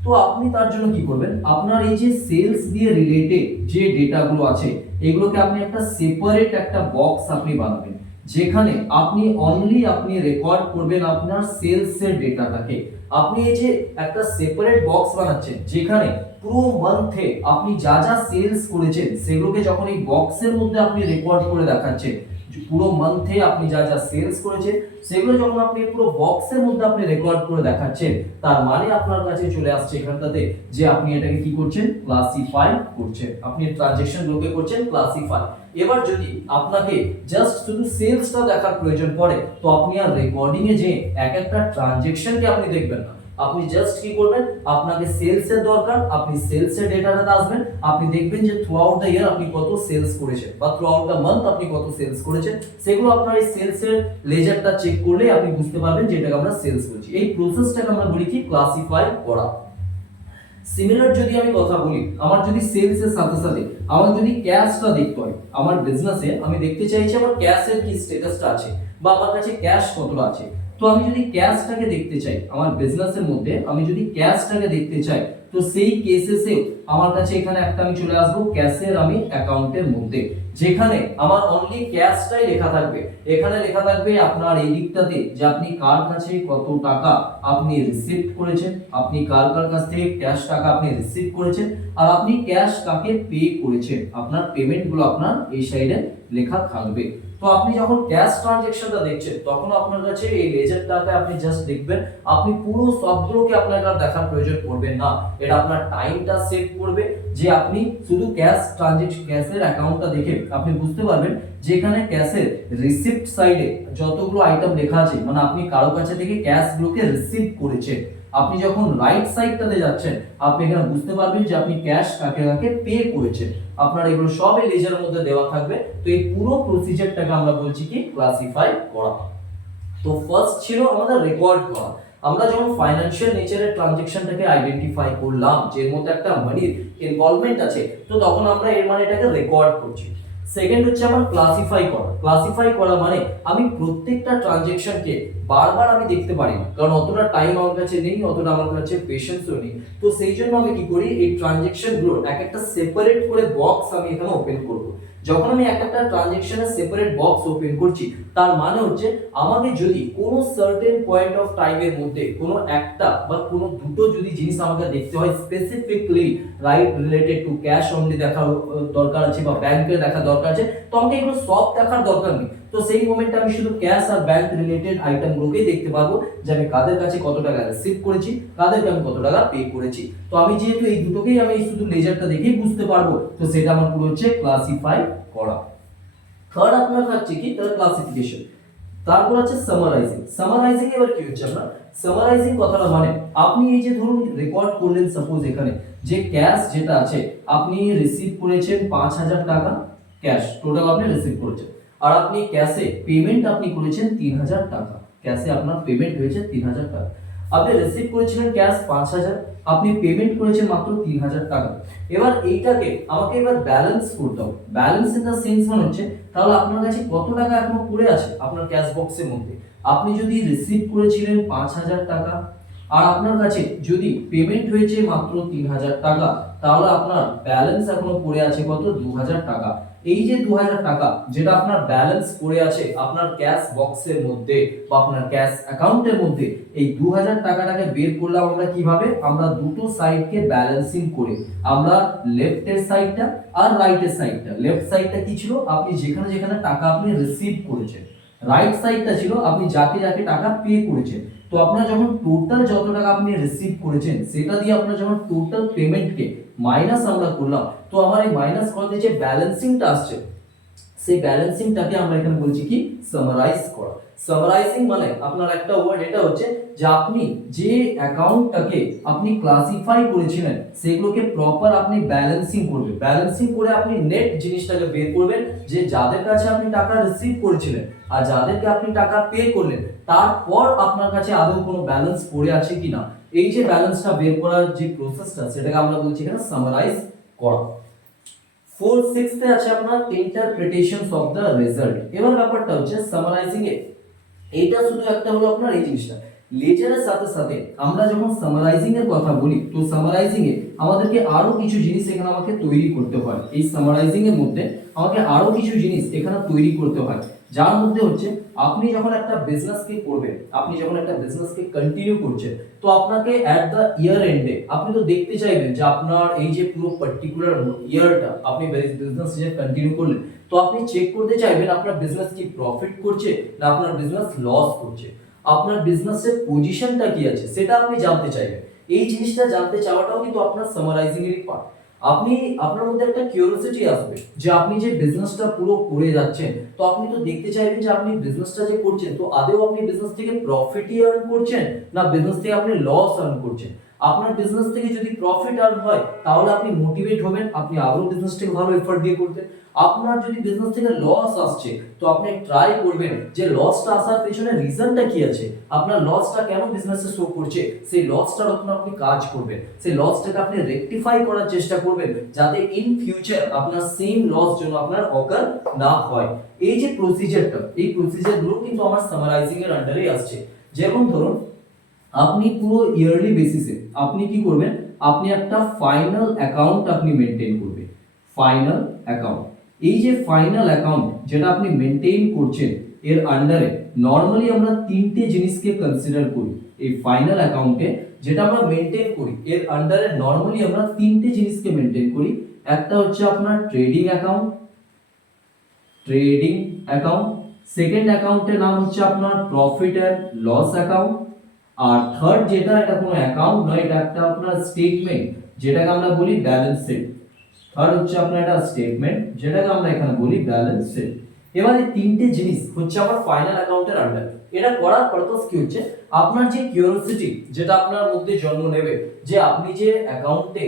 তো আপনি তার জন্য কি করবেন, আপনার এই যে সেলস দিয়ে রিলেটেড যে ডেটাগুলো আছে এগুলোকে আপনি একটা সেপারেট একটা বক্স আপনি বানাবেন যেখানে আপনি অনলি আপনি রেকর্ড করবেন আপনার সেলস এর ডেটাটাকে। আপনি এই যে একটা সেপারেট বক্স বানাচ্ছেন যেখানে পুরো মান্থে আপনি যা যা সেলস করেছেন সেগুলোকে যখন এই বক্সের মধ্যে আপনি রেকর্ড করে দেখাচ্ছেন, পুরো মান্থে আপনি যা যা সেলস করেছেন সেগুলো যখন আপনি পুরো বক্সের মধ্যে আপনি রেকর্ড করে দেখাচ্ছেন, তার মানে আপনার কাছে চলে আসছে এখানটাতে যে আপনি এটাকে কি করছেন, ক্লাসিফাই করছেন, আপনি ট্রানজ্যাকশন গুলোকে করছেন ক্লাসিফাই। এবার যদি আপনাকে জাস্ট শুধু সেলসটা দেখার প্রয়োজন পড়ে, তো আপনি আর রেকর্ডিং এ যে এক একটা ট্রানজেকশনকে আপনি দেখবেন না, আপনি জাস্ট কি করবেন, আপনাকে সেলস এর দরকার, আপনি সেলস এর ডেটাটা আসবেন, আপনি দেখবেন যে থ্রু আউট দ্য ইয়ার আপনি কত সেলস করেছেন বা থ্রু আউট দ্য মান্থ আপনি কত সেলস করেছেন, সেগুলো আপনার এই সেলস এর লেজারটা চেক করলে আপনি বুঝতে পারবেন যে এটাকে আমরা সেলস বলছি। এই প্রসেসটাকে আমরা বলি কি ক্লাসিফাই করা। সিমিলার যদি আমি কথা বলি, আমার যদি সেলস এর সাথে সাথে আমার যদি ক্যাশটা দেখতে হয়, আমার বিজনেসে আমি দেখতে চাইছি আমার ক্যাশের কি স্ট্যাটাসটা আছে বা আমার কাছে ক্যাশ কতটা আছে। তো আমি যদি ক্যাশটাকে দেখতে চাই আমার বিজনেসের মধ্যে, আমি যদি ক্যাশটাকে দেখতে চাই, তো সেই কেসেসে আমার কাছে এখানে একটা আমি চলে আসবো ক্যাশের আমি অ্যাকাউন্টের মধ্যে, যেখানে আমার অনলি ক্যাশটাই লেখা থাকবে। এখানে লেখা থাকবে আপনার এই দিকটাতে যে আপনি কার কাছে কত টাকা আপনি রিসিভ করেছেন, আপনি কার কার কাছ থেকে ক্যাশ টাকা আপনি রিসিভ করেছেন, আর আপনি ক্যাশ কাকে পে করেছেন, আপনার পেমেন্টগুলো আপনার এই সাইডে লেখা থাকবে। তো আপনি যখন ক্যাশ ট্রানজ্যাকশনটা দেখছেন, তখন আপনার কাছে এই লেজারটাকে আপনি জাস্ট দেখবেন, আপনি পুরো সবগুলোকে আপনার আর দেখার প্রয়োজন পড়বে না। এটা আপনার টাইমটা সেভ করবে যে আপনি শুধু ক্যাশ ট্রানজ্যাকশন ক্যাশের অ্যাকাউন্টটা দেখে আপনি বুঝতে পারবেন যে এখানে ক্যাশের রিসিপ্ট সাইডে যতগুলো আইটেম লেখা আছে, মানে আপনি কারো কাছে থেকে ক্যাশগুলোকে রিসিভ করেছেন। আপনি যখন রাইট সাইডটাতে যাচ্ছেন, আপনি এখানে বুঝতে পারবেন যে আপনি ক্যাশ কাকে কাকে পে করেছেন। আপনার এগুলো সব এই লেজারের মধ্যে দেওয়া থাকবে। তো এই পুরো প্রসিজারটাকে আমরা বলছি কি ক্লাসিফাই করা। তো ফার্স্ট ছিল আমাদের রেকর্ড করা। আমরা যখন ফাইনান্সিয়াল নেচারের ট্রানজ্যাকশনটাকে আইডেন্টিফাই করলাম যে এর মধ্যে একটা মানির ইনভলভমেন্ট আছে, তো তখন আমরা এর মানেটাকে রেকর্ড করছি। সেকেন্ড হচ্ছে আমার ক্লাসিফাই করা। ক্লাসিফাই করা মানে আমি প্রত্যেকটা ট্রানজ্যাকশনকে বারবার আমি দেখতে পারি না, কারণ অতটা টাইম আমার কাছে নেই, অতটা আমার কাছে পেশেন্সও নেই। তো সেই জন্য আমি কি করি, এই ট্রানজ্যাকশনগুলো এক একটা সেপারেট করে বক্স আমি এখানে ওপেন করব। যখন আমি এক একটা ট্রানজ্যাকশনের সেপারেট বক্স ওপেন করছি, তার মানে হচ্ছে আমাকে যদি কোনো সার্টেন পয়েন্ট অফ টাইমের মধ্যে কোনো একটা বা কোনো দুটো যদি জিনিস আমাকে দেখতে হয় specifically right related to cash only দেখা দরকার আছে বা ব্যাংকে দেখা দরকার আছে, তো আমাকে এগুলো সব দেখার দরকার নেই। তো সেই মোমেন্টে আমি শুধু ক্যাশ আর ব্যাংক রিলেটেড আইটেমগুলোকেই দেখতে পারবো যে আমি কাদের কাছে কত টাকা রিসিভ করেছি, কাদেরকে আমি কত টাকা পে করেছি। তো আমি যেহেতু এই দুটোকেই আমি শুধু লেজারটা দেখেই বুঝতে পারবো, তো সেটা আমার পুরো হচ্ছে ক্লাসিফাই করা। থার্ড আপনার থাকছে কি তার ক্লাসিফিকেশন, তারপর আছে সামারাইজিং। সামারাইজিং এবার কি হচ্ছে আপনার, সামারাইজিং কথাটা মানে আপনি এই যে ধরুন রেকর্ড করলেন সাপোজ এখানে যে ক্যাশ যেটা আছে আপনি রিসিভ করেছেন 5000 টাকা ক্যাশ টোটাল আপনি রিসিভ করেছেন, আর আপনি ক্যাশে পেমেন্ট আপনি করেছেন 3000 টাকা, ক্যাশে আপনার পেমেন্ট হয়েছে 3000 টাকা। আপনি রিসিভ করেছিলেন ক্যাশ 5000, আপনি পেমেন্ট করেছেন মাত্র 3000 টাকা। এবার এইটাকে আমাকে এবার ব্যালেন্স করতে হবে। ব্যালেন্স ইন দা সেন্স মানে হচ্ছে তাহলে আপনার কাছে কত টাকা এখনো পড়ে আছে আপনার ক্যাশ বক্সের মধ্যে। আপনি যদি রিসিভ করেছিলেন 5000 টাকা আর আপনার কাছে যদি পেমেন্ট হয়েছে মাত্র 3000 টাকা, তাহলে আপনার ব্যালেন্স এখনো পড়ে আছে কত, 2000 টাকা। এই যে 2000 টাকা যেটা আপনার ব্যালেন্স পড়ে আছে আপনার ক্যাশ বক্সের মধ্যে বা আপনার ক্যাশ অ্যাকাউন্টের মধ্যে, এই 2000 টাকাটাকে বের করলাম আমরা কিভাবে, আমরা দুটো সাইডকে ব্যালেন্সিং করে, আমরা লেফটের সাইডটা আর রাইটের সাইডটা। লেফট সাইডটা কি ছিল, আপনি যেখানে যেখানে টাকা আপনি রিসিভ করেছেন, রাইট সাইডটা ছিল আপনি যাকে যাকে টাকা পে করেছেন। তো আপনার যখন টোটাল যত টাকা আপনি রিসিভ করেছেন সেটা দিয়ে আপনার যখন টোটাল পেমেন্টকে মাইনাস আমরা করলাম, তো আমার এই মাইনাস করতে যে ব্যালেন্সিংটা আসছে সেই ব্যালেন্সিংটাকে আমরা এখানে বলছি কি সামারাইজ করা। সামারাইজিং মানে আপনার একটা ওয়ার্ড এটা হচ্ছে যে আপনি যে অ্যাকাউন্টটাকে আপনি ক্লাসিফাই করেছিলেন সেগুলোকে প্রপার আপনি ব্যালেন্সিং করবেন। ব্যালেন্সিং করে আপনি নেট জিনিসটাকে বের করবেন যে যাদের কাছে আপনি টাকা রিসিভ করেছিলেন আর যাদেরকে আপনি টাকা পে করলেন, তারপর আপনার কাছে আদৌ কোনো ব্যালেন্স পড়ে আছে কিনা। এই যে ব্যালেন্সটা বের করার যে প্রসেসটা সেটাকে আমরা বলছি এখানে সামারাইজ করা। 4/6 আছে আপনার ইন্টারপ্রিটেশনস অফ দ্য রেজাল্ট। এবার ব্যাপারটা হচ্ছে সামারাইজিং এ এটা শুধু একটা হলো আপনার এই জিনিসটা, লেজারের সাথে সাথে আমরা যখন সামারাইজিং এর কথা বলি, তো সামারাইজিং এ আমাদেরকে আরো কিছু জিনিস এখানে আমাকে তৈরি করতে হয়। এই সামারাইজিং এর মধ্যে আমাকে আরো কিছু জিনিস এখানে তৈরি করতে হয়, যার মধ্যে হচ্ছে আপনি যখন একটা বিজনেসকে করবেন, আপনি যখন একটা বিজনেসকে কন্টিনিউ করছেন, তো আপনাকে এট দ্য ইয়ার এন্ডে আপনি তো দেখতে চাইবেন যে আপনার এই যে পুরো পার্টিকুলার ইয়ারটা আপনি বিজনেস যে কন্টিনিউ করলেন, তো আপনি চেক করতে চাইবেন আপনার বিজনেস কি প্রফিট করছে না আপনার বিজনেস লস করছে, আপনার বিজনেসের পজিশনটা কি আছে সেটা আপনি জানতে চাইবেন। এই জিনিসটা জানতে চাওয়াটাও কিন্তু আপনার সামারাইজিং এর পার্ট। আপনি আপনার মধ্যে একটা কিউরিওসিটি আসবে যে আপনি যে বিজনেসটা পুরো করে যাচ্ছেন, তো আপনি তো দেখতে চাইবেন যে আপনি বিজনেসটা যে করছেন তো আদৌ আপনি বিজনেস থেকে প্রফিটই আর্ন করছেন না বিজনেস থেকে আপনি লস আর্ন করছেন। আপনার বিজনেস থেকে যদি প্রফিট আর্ন হয় তাহলে আপনি মোটিভেট হবেন, আপনি আরো বিজনেসটাকে ভালো এফর্ট দিয়ে করতে। আপনার যদি বিজনেস থেকে লস আসছে তো আপনি ট্রাই করবেন যে লসটা আসার পেছনে রিজনটা কি আছে, আপনার লসটা কেন বিজনেসে শো করছে, সেই লসটার উপর আপনি কাজ করবেন, সেই লসটাকে আপনি রেকটিফাই করার চেষ্টা করবেন যাতে ইন ফিউচার আপনার সেম লস যেন আপনার অকার না হয়। এই যে প্রসিজারটা, এই প্রসিজারগুলো কিন্তু আমার সামারাইজিং এর আন্ডারে আসছে। যেমন ধরুন আপনি পুরো ইয়ারলি বেসিসে আপনি কি করবেন, আপনি একটা ফাইনাল অ্যাকাউন্ট আপনি মেনটেন করবেন। ফাইনাল অ্যাকাউন্ট, এই যে ফাইনাল অ্যাকাউন্ট যেটা আপনি মেনটেন করছেন এর আন্ডারে নরমালি আমরা তিনটে জিনিসকে কনসিডার করি। এই ফাইনাল অ্যাকাউন্টে যেটা আমরা মেনটেন করি এর আন্ডারে নরমালি আমরা তিনটে জিনিসকে মেনটেন করি। একটা হচ্ছে আপনার trading account, trading account. Second অ্যাকাউন্টের নাম হচ্ছে আপনার প্রফিট অ্যান্ড লস অ্যাকাউন্ট। আর থার্ড যেটা, এটা কোনো অ্যাকাউন্ট নয়, এটা একটা আপনার স্টেটমেন্ট যেটাকে আমরা বলি ব্যালেন্স শিট। থার্ড হচ্ছে আপনার এটা স্টেটমেন্ট যেটাকে আমরা এখানে বলি ব্যালেন্স শিট। এবার এই তিনটে জিনিস হচ্ছে আমার ফাইনাল অ্যাকাউন্টের আন্ডার। এটা করার পারপাস কি হচ্ছে, আপনার যে কিউরিওসিটি যেটা আপনার মধ্যে জন্ম নেবে যে আপনি যে অ্যাকাউন্টে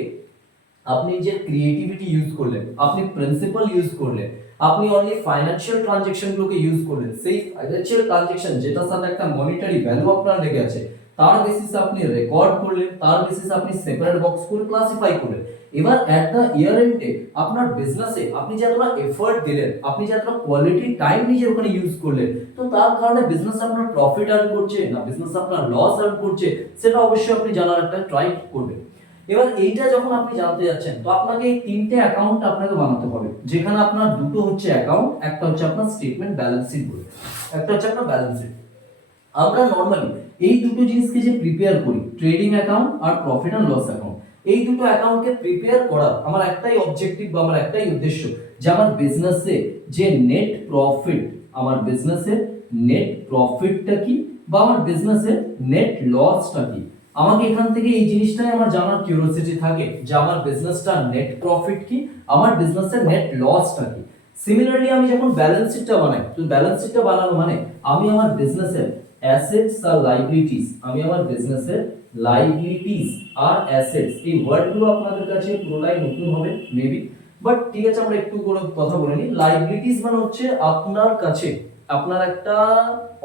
আপনি যে ক্রিয়েটিভিটি ইউজ করলেন, আপনি প্রিন্সিপাল ইউজ করলেন, আপনি অনলি ফাইন্যান্সিয়াল ট্রানজ্যাকশনগুলোকে ইউজ করলেন, সেই ফাইন্যান্সিয়াল ট্রানজ্যাকশন যেটার সাথে একটা মনিটারি ভ্যালু আপনার লেগে আছে তার বেসিসে আপনি রেকর্ড করলেন, তার বেসিসে আপনি সেপারেট বক্স করে ক্লাসিফাই করলেন। এবার এট দ্য ইয়ার এন্ডে আপনার বিজনেসে আপনি যে এতটা এফর্ট দিলেন, আপনি যে এতটা কোয়ালিটি টাইম নিজের ওখানে ইউজ করলেন, তো তার কারণে বিজনেস আপনার প্রফিট আর্ন করছে না বিজনেস আপনার লস আর্ন করছে, সেটা অবশ্যই আপনি জানার একটা ট্রাই করবেন। এবার এইটা যখন আপনি জানতে যাচ্ছেন তো আপনাকে এই তিনটে অ্যাকাউন্ট আপনাকে বানাতে হবে, যেখানে আপনার দুটো হচ্ছে অ্যাকাউন্ট, একটা হচ্ছে আপনার স্টেটমেন্ট ব্যালেন্স শিট বলে, একটা হচ্ছে আপনার ব্যালেন্স শিট। আমরা নরমালি এই দুটো জিনিসকে যে প্রিপেয়ার করি, ট্রেডিং অ্যাকাউন্ট আর প্রফিট অ্যান্ড লস অ্যাকাউন্ট, এই দুটো অ্যাকাউন্টকে প্রিপেয়ার করা আমার একটাই অবজেক্টিভ বা আমার একটাই উদ্দেশ্য যে আমার বিজনেসে যে নেট প্রফিট, আমার বিজনেসের নেট প্রফিটটা কি বা আমার বিজনেসের নেট লসটা কি, আমাকে এখান থেকে এই জিনিসটাই আমার জানার কিউরিওসিটি থাকে যে আমার বিজনেসটা নেট প্রফিট কি, আমার বিজনেসের নেট লসটা কি। সিমিলারলি আমি যখন ব্যালেন্স শিটটা বানাই, তো ব্যালেন্স শিটটা বানানো মানে আমি আমার বিজনেসের অ্যাসেটস আর লাইবিলিটিস, আমি আমার বিজনেসের লাইবিলিটিস আর অ্যাসেটস, এই ওয়ার্ডগুলো আপনাদের কাছে পুরোটাই নতুন হবে মেবি, বাট ঠিক আছে আমরা একটু করে কথা বলে নিই। লাইবিলিটিস মানে হচ্ছে আপনার কাছে আপনার একটা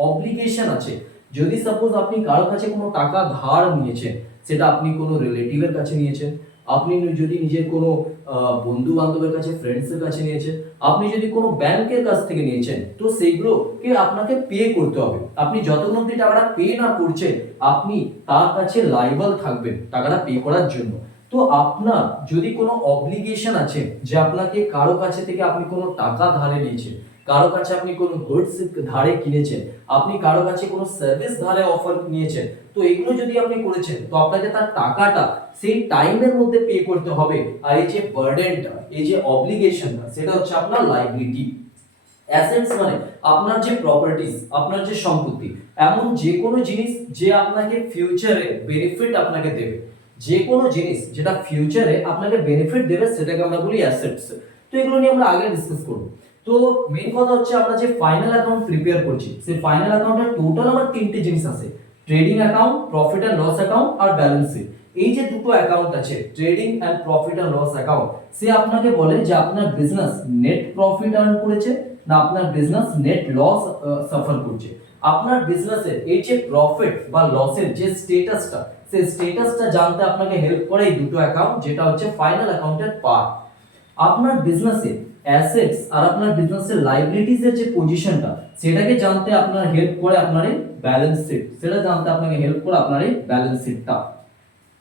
অব্লিগেশন আছে। যদি সাপোজ আপনি কারো কাছে কোনো টাকা ধার নিয়েছেন, সেটা আপনি কোনো রিলেটিভের কাছে নিয়েছেন, আপনি যদি নিজের কোনো বন্ধু বান্ধবের কাছে, ফ্রেন্ডসের কাছে নিয়েছেন, আপনি যদি কোনো ব্যাংকের কাছ থেকে নিয়েছেন, তো সেইগুলোকে আপনাকে পে করতে হবে। আপনি যতক্ষণ অবধি টাকাটা পে না করছেন আপনি তার কাছে লাইবল থাকবেন টাকাটা পে করার জন্য। তো আপনার যদি কোনো অব্লিগেশন আছে যে আপনাকে কারো কাছে থেকে আপনি কোনো টাকা ধারে নিয়েছেন, কারো কাছে আপনি কোনো গুডস ধারে কিনেছেন, আপনি কারো কাছে কোনো সার্ভিস ধারে অফার নিয়েছেন, তো এগুলো যদি আপনি করেছেন তো আপনাকে তার টাকাটা সেই টাইমের মধ্যে পে করতে হবে। আর এই যে বার্ডেনটা, এই যে অব্লিগেশনটা, সেটা হচ্ছে আপনার লাইবিলিটি। অ্যাসেটস মানে আপনার যে প্রপার্টিজ, আপনার যে সম্পত্তি, এমন যে কোনো জিনিস যে আপনাকে ফিউচারে বেনিফিট আপনাকে দেবে, যে কোনো জিনিস যেটা ফিউচারে আপনাকে বেনিফিট দেবে সেটাকে আমরা বলি অ্যাসেটস। তো এগুলো নিয়ে আমরা আগে ডিসকাস করব। তো মেইন কথা হচ্ছে আমরা যে ফাইনাল অ্যাকাউন্ট প্রিপেয়ার করছি, সেই ফাইনাল অ্যাকাউন্টে টোটাল আমার তিনটে জিনিস আছে, trading account, profit and loss account আর ব্যালেন্স শিট। এই যে দুটো অ্যাকাউন্ট আছে, trading and profit and loss account, সে আপনাকে বলে যে আপনার বিজনেস নেট প্রফিট আর্ন করেছে না আপনার বিজনেস নেট লস সাফার করছে। আপনার বিজনেসের এই যে প্রফিট বা লসের যে স্ট্যাটাসটা, সেই স্ট্যাটাসটা জানতে আপনাকে হেল্প করে এই দুটো অ্যাকাউন্ট, যেটা হচ্ছে ফাইনাল অ্যাকাউন্টের পার্ট। আপনার বিজনেসে অ্যাসেটস আর আপনার বিজনেসের লাইবিলিটিস এর যে পজিশনটা, সেটাকে জানতে আপনার হেল্প করে আপনার এই ব্যালেন্স শিট, সেটা জানতে আপনাকে হেল্প করে আপনার এই ব্যালেন্স শিটটা।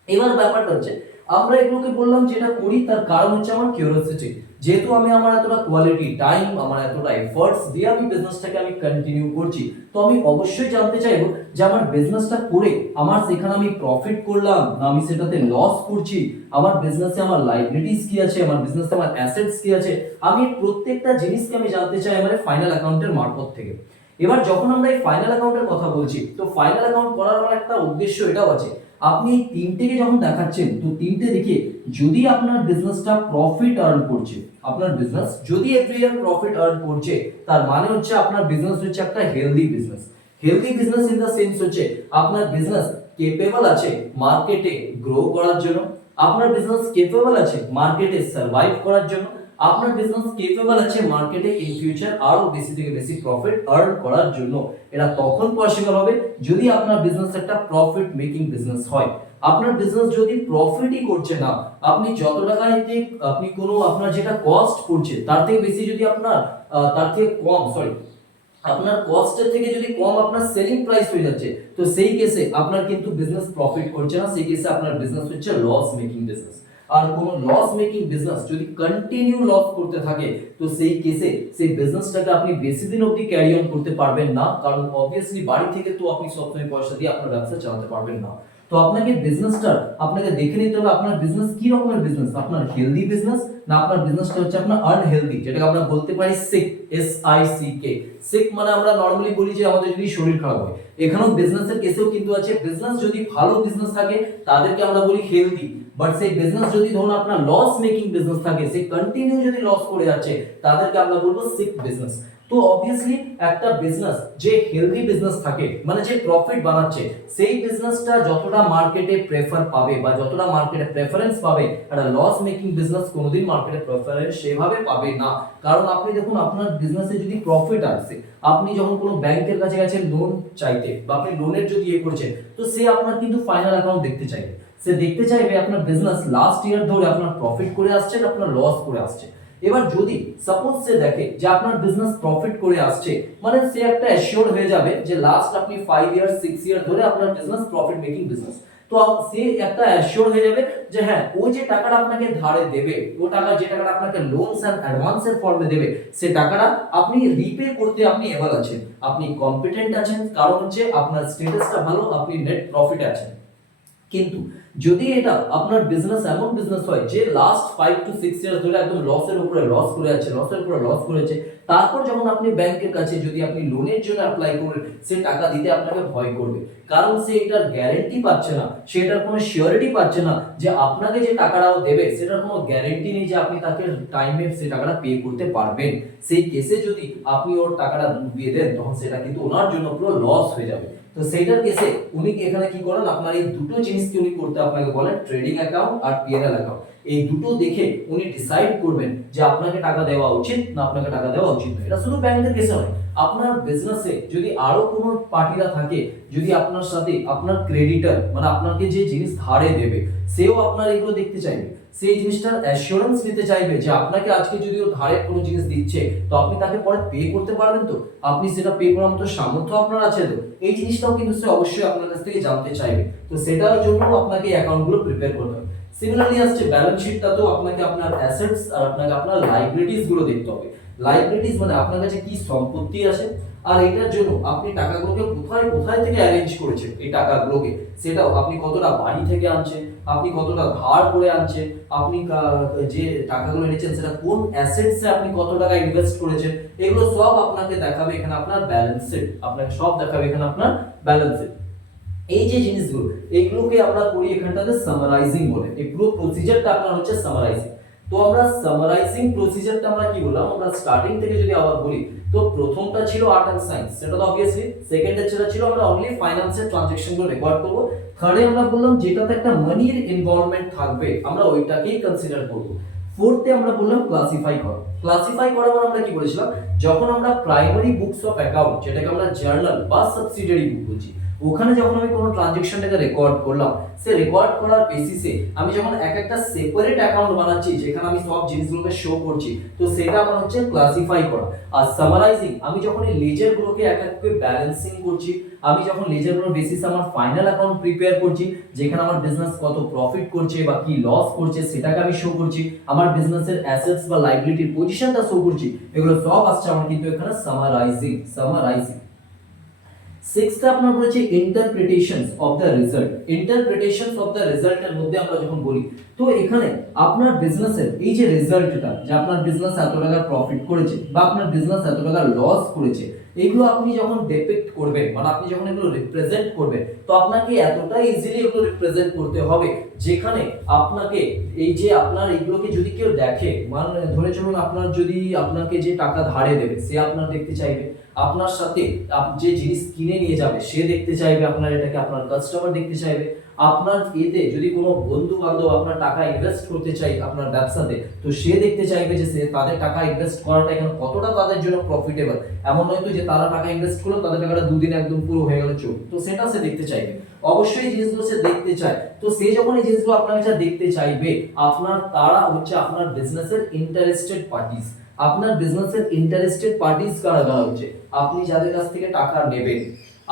এবার ব্যাপারটা হচ্ছে আমরা এগুলোকে বললাম যেটা করি তার কারণ হচ্ছে আমার কিউরিওসিটি। যেহেতু আমি আমার এতটা কোয়ালিটি টাইম, আমার এতটা এফর্টস দিয়ে আমি বিজনেসটাকে আমি কন্টিনিউ করছি, তো আমি অবশ্যই জানতে চাইবো যে আমার বিজনেসটা করে আমার সেখানে আমি প্রফিট করলাম না আমি সেটাতে লস করছি, আমার বিজনেসে আমার লাইবিলিটিস কি আছে, আমার বিজনেসে আমার অ্যাসেটস কি আছে, আমি প্রত্যেকটা জিনিসকে আমি জানতে চাই আমার ফাইনাল অ্যাকাউন্টের মারফত থেকে। এবার যখন আমরা এই ফাইনাল অ্যাকাউন্টের কথা বলছি, তো ফাইনাল অ্যাকাউন্ট করার আমার একটা উদ্দেশ্য এটাও আছে, আপনি এই তিনটেকে যখন দেখাচ্ছেন, তো তিনটে দেখে যদি আপনার বিজনেসটা প্রফিট আর্ন করছে, আপনার বিজনেস যদি এভরি ইয়ার প্রফিট আর্ন করছে, তার মানে হচ্ছে আপনার বিজনেস হচ্ছে একটা healthy business. Healthy business in the sense হচ্ছে আপনার বিজনেস কেপেবল আছে মার্কেটে গ্রো করার জন্য, আপনার বিজনেস কেপেবল আছে মার্কেটে সার্ভাইভ করার জন্য, আপনার বিজনেস কেপেবল আছে মার্কেটে ইন ফিউচার আরো বেশি থেকে বেশি প্রফিট আর্ন করার জন্য। এটা তখন পসিবল হবে যদি আপনার বিজনেস একটা প্রফিট মেকিং বিজনেস হয়। আপনার বিজনেস যদি প্রফিটই করছে না, আপনি যত টাকাতে আপনি কোনো আপনার যেটা কস্ট করছে তার থেকে বেশি যদি আপনার তার থেকে কম আপনার কস্টের থেকে যদি কম আপনার সেলিং প্রাইস হয়ে যাচ্ছে, তো সেই কেসে আপনার কিন্তু বিজনেস প্রফিট করছে না, সেই কেসে আপনার বিজনেস হচ্ছে লস মেকিং বিজনেস। আর কোন লস মেকিং বিজনেস যদি কন্টিনিউ লস করতে থাকে, তো সেই কেসে সেই বিজনেসটাকে আপনি বেশি দিন অবধি ক্যারি অন করতে পারবেন না, কারণ অবভিয়াসলি বাড়ি থেকে তো আপনি সবসময় পয়সা দিয়ে আপনার ব্যবসা চালাতে পারবেন না। তো আপনাকে বিজনেসটা আপনাকে দেখে নিতে হবে আপনার বিজনেস কি রকমের বিজনেস, আপনার হেলদি বিজনেস না আপনার বিজনেসটা হচ্ছে আপনার আনহেলদি, যেটাকে আমরা বলতে পারি সিক, SICK। সিক মানে আমরা নরমালি বলি যে আমাদের যদি শরীর খারাপ হয়, এখানেও বিজনেসের কেসেও কিন্তু আছে, বিজনেস যদি ভালো বিজনেস থাকে তাদেরকে আমরা বলি হেলদি, বাট সেই বিজনেস যদি ধরুন আপনার লস মেকিং বিজনেস থাকে, সে কন্টিনিউ যদি লস করে যাচ্ছে, তাদেরকে আমরা বলবো সিক বিজনেস। তো অবভিয়াসলি একটা বিজনেস যে হেলদি বিজনেস থাকে, মানে যে প্রফিট বানাচ্ছে, সেই বিজনেসটা যতটা মার্কেটে প্রেফার পাবে বা যতটা মার্কেটে প্রেফারেন্স পাবে, একটা লস মেকিং বিজনেস কোনোদিন মার্কেটে প্রেফারেন্স সেভাবে পাবে না। কারণ আপনি দেখুন আপনার বিজনেসে যদি প্রফিট আসে, আপনি যখন কোনো ব্যাংকের কাছে গেছেন লোন চাইতে বা আপনি লোনের যদি করছেন, তো সে আপনার কিন্তু ফাইনাল অ্যাকাউন্ট দেখতে চাইবে, সে দেখতে চাইবে আপনার বিজনেস লাস্ট ইয়ার ধরে আপনার প্রফিট করে আসছে না আপনার লস করে আসছে। এবার যদি সাপোজ সে দেখে যে আপনার বিজনেস প্রফিট করে আসছে, মানে সে একটা অ্যাসিওর হয়ে যাবে যে লাস্ট আপনি 5 ইয়ার 6 ইয়ার ধরে আপনার বিজনেস প্রফিট মেকিং বিজনেস, তো সে একটা অ্যাসিওর হয়ে যাবে যে হ্যাঁ ও যে টাকাটা আপনাকে ধারে দেবে, ও টাকা যে টাকাটা আপনাকে লোনস এন্ড অ্যাডভান্সের ফর্মে দেবে, সে টাকাটা আপনি রিপে করতে আপনি এবল আছেন, আপনি কম্পিটেন্ট আছেন, কারণ হচ্ছে আপনার স্ট্যাটাসটা ভালো, আপনি নেট প্রফিটে আছেন। কিন্তু যদি এটা আপনার বিজনেস এমন বিজনেস হয় যে লাস্ট 5 to 6 ইয়ার্স ধরে একদম লসের উপরে লস করে আছে, লসের উপরে লস করেছে, তারপর যখন আপনি ব্যাংকের কাছে যদি আপনি লোনের জন্য অ্যাপ্লাই করেন, সে টাকা দিতে আপনাকে ভয় করবে, কারণ সে এটার গ্যারান্টি পাচ্ছে না, সেটার কোনো সিওরিটি পাচ্ছে না যে আপনাকে যে টাকাটাও দেবে সেটার কোনো গ্যারান্টি নেই যে আপনি তাকে টাইমে সে টাকাটা পে করতে পারবেন। সেই কেসে যদি আপনি ওর টাকাটা ডুবিয়ে দেন, তখন সেটা কিন্তু ওনার জন্য পুরো লস হয়ে যাবে। তো সেইটার কেসে উনি এখানে কি করেন, আপনার এই দুটো জিনিসকে উনি করতে আপনাকে বলেন, ট্রেডিং অ্যাকাউন্ট আর পিএনএল অ্যাকাউন্ট। এই দুটো দেখে উনি ডিসাইড করবেন যে আপনাকে টাকা দেওয়া উচিত না আপনাকে টাকা দেওয়া উচিত নয়। এটা শুধু ব্যাংকের কেসে নয়, আপনার বিজনেসে যদি আরো কোনো পার্টিরা থাকে, যদি আপনার সাথে আপনার ক্রেডিটর মানে আপনাকে যে জিনিস ধারে দেবে, সেও আপনার এগুলো দেখতে চাইবে, সেই জিনিসটার অ্যাসিওরেন্স নিতে চাইবে যে আপনাকে আজকে যদি ও ধারে কোনো জিনিস দিচ্ছে, তো আপনি তাকে পরে পে করতে পারবেন, তো আপনি সেটা পে করার মতো সামর্থ্য আপনার আছে, তো এই জিনিসটাও কিন্তু সে অবশ্যই আপনার কাছ থেকে জানতে চাইবে। তো সেটার জন্য আপনাকে অ্যাকাউন্টগুলো প্রিপেয়ার করতে হবে। সিমিলারলি আসছে ব্যালেন্স শিটটা, তো আপনাকে আপনার অ্যাসেটস আর আপনাকে আপনার লাইবিলিটিস গুলো দেখতে হবে। লাইবিলিটিস মানে আপনার কাছে কি সম্পত্তি আছে, আর এটার জন্য আপনি টাকাগুলোকে কোথায় কোথায় থেকে অ্যারেঞ্জ করেছেন, এই টাকাগুলোকে সেটাও আপনি কতটা বাড়ি থেকে আনছেন, আপনি কতটা ধার করে আনছেন, আপনি যে টাকাগুলো এনেছেন সেটা কোন অ্যাসেটসে আপনি কত টাকা ইনভেস্ট করেছেন, এগুলো সব আপনাকে দেখাবে এখানে আপনার ব্যালেন্স শিট, আপনাকে সব দেখাবে এখানে আপনার ব্যালেন্স শিট। এই যে জিনিসগুলো এইগুলোকে আমরা করি এখানটাতে সামারাইজিং বলে, এই পুরো প্রসিজারটা আপনার হচ্ছে সামারাইজিং। তো আমরা সামারাইজিং প্রসিজারটা আমরা কি বললাম, আমরা স্টার্টিং থেকে যদি আবার বলি, তো প্রথমটা ছিল আর্ট এন্ড সায়েন্স, সেটা তো অবভিয়াসলি, সেকেন্ডে যেটা ছিল আমরা অনলি ফাইন্যান্সিয়াল ট্রানজাকশনগুলো রেকর্ড করব, থার্ডে আমরা বললাম যেটাতে একটা মানির ইনভলভমেন্ট থাকবে আমরা ওইটাকেই কনসিডার করব, ফোর্থে আমরা বললাম ক্লাসিফাই করা। ক্লাসিফাই করা মানে আমরা কি বলেছিলাম, যখন আমরা প্রাইমারি বুকস অফ অ্যাকাউন্ট যেটাকে আমরা জার্নাল বা সাবসিডিয়ারি বুক বলছি, ওখানে যখন আমি কোনো ট্রানজাকশনটাকে রেকর্ড করলাম, সে রেকর্ড করার বেসিসে আমি যখন এক একটা সেপারেট অ্যাকাউন্ট বানাচ্ছি যেখানে আমি সব জিনিসগুলোকে শো করছি, তো সেটা আমার হচ্ছে ক্লাসিফাই করা। আর সামারাইজিং, আমি যখন এই লেজারগুলোকে এক এক করে ব্যালেন্সিং করছি, আমি যখন লেজারগুলোর বেসিসে আমার ফাইনাল অ্যাকাউন্ট প্রিপেয়ার করছি, যেখানে আমার বিজনেস কত প্রফিট করছে বা কি লস করছে সেটাকে আমি শো করছি, আমার বিজনেসের অ্যাসেটস বা লাইবিলিটির পজিশনটা শো করছি, এগুলো সব আসছে আমার কিন্তু এখানে সামারাইজিং। সিক্সথ আপনার বলেছে interpretations of the result. Interpretations of the রেজাল্টের মধ্যে আমরা যখন বলি, তো এখানে আপনার বিজনেসের এই যে রেজাল্টটা, যে আপনার বিজনেস এত টাকা প্রফিট করেছে বা আপনার বিজনেস এত টাকা লস করেছে, এগুলো আপনি যখন ডিপিক্ট করবেন, মানে আপনি যখন এগুলো রিপ্রেজেন্ট করবেন, তো আপনাকে এতটা ইজিলি এগুলো রিপ্রেজেন্ট করতে হবে যেখানে আপনাকে এই যে আপনার এগুলোকে যদি কেউ দেখে, মানে ধরে চলুন আপনার যদি আপনাকে যে টাকা ধারে দেবে সে আপনার দেখতে চাইবে, আপনার সাথে যে জিনিস কিনে নিয়ে যাবে সে দেখতে চাইবে আপনার এটাকে, আপনার কাস্টমার দেখতে চাইবে, আপনার এতে যদি কোনো বন্ধু বান্ধব আপনার টাকা ইনভেস্ট করতে চাই আপনার ব্যবসাতে, তো সে দেখতে চাইবে যে সে তাদের টাকা ইনভেস্ট করাটা এখানে কতটা তাদের জন্য প্রফিটেবল। এমন নয় তো যে তারা টাকা ইনভেস্ট করলো তাদের টাকাটা দুদিন একদম পুরো হয়ে গেল চোখ, তো সেটা সে দেখতে চাইবে, অবশ্যই এই জিনিসগুলো সে দেখতে চায়। তো সে যখন এই জিনিসগুলো আপনার কাছে দেখতে চাইবে, আপনার তারা হচ্ছে আপনার বিজনেসের ইন্টারেস্টেড পার্টিস। আপনার বিজনেসের ইন্টারেস্টেড পার্টিস কারা কারা হচ্ছে? আপনি যাদের কাছ থেকে টাকা নেবেন,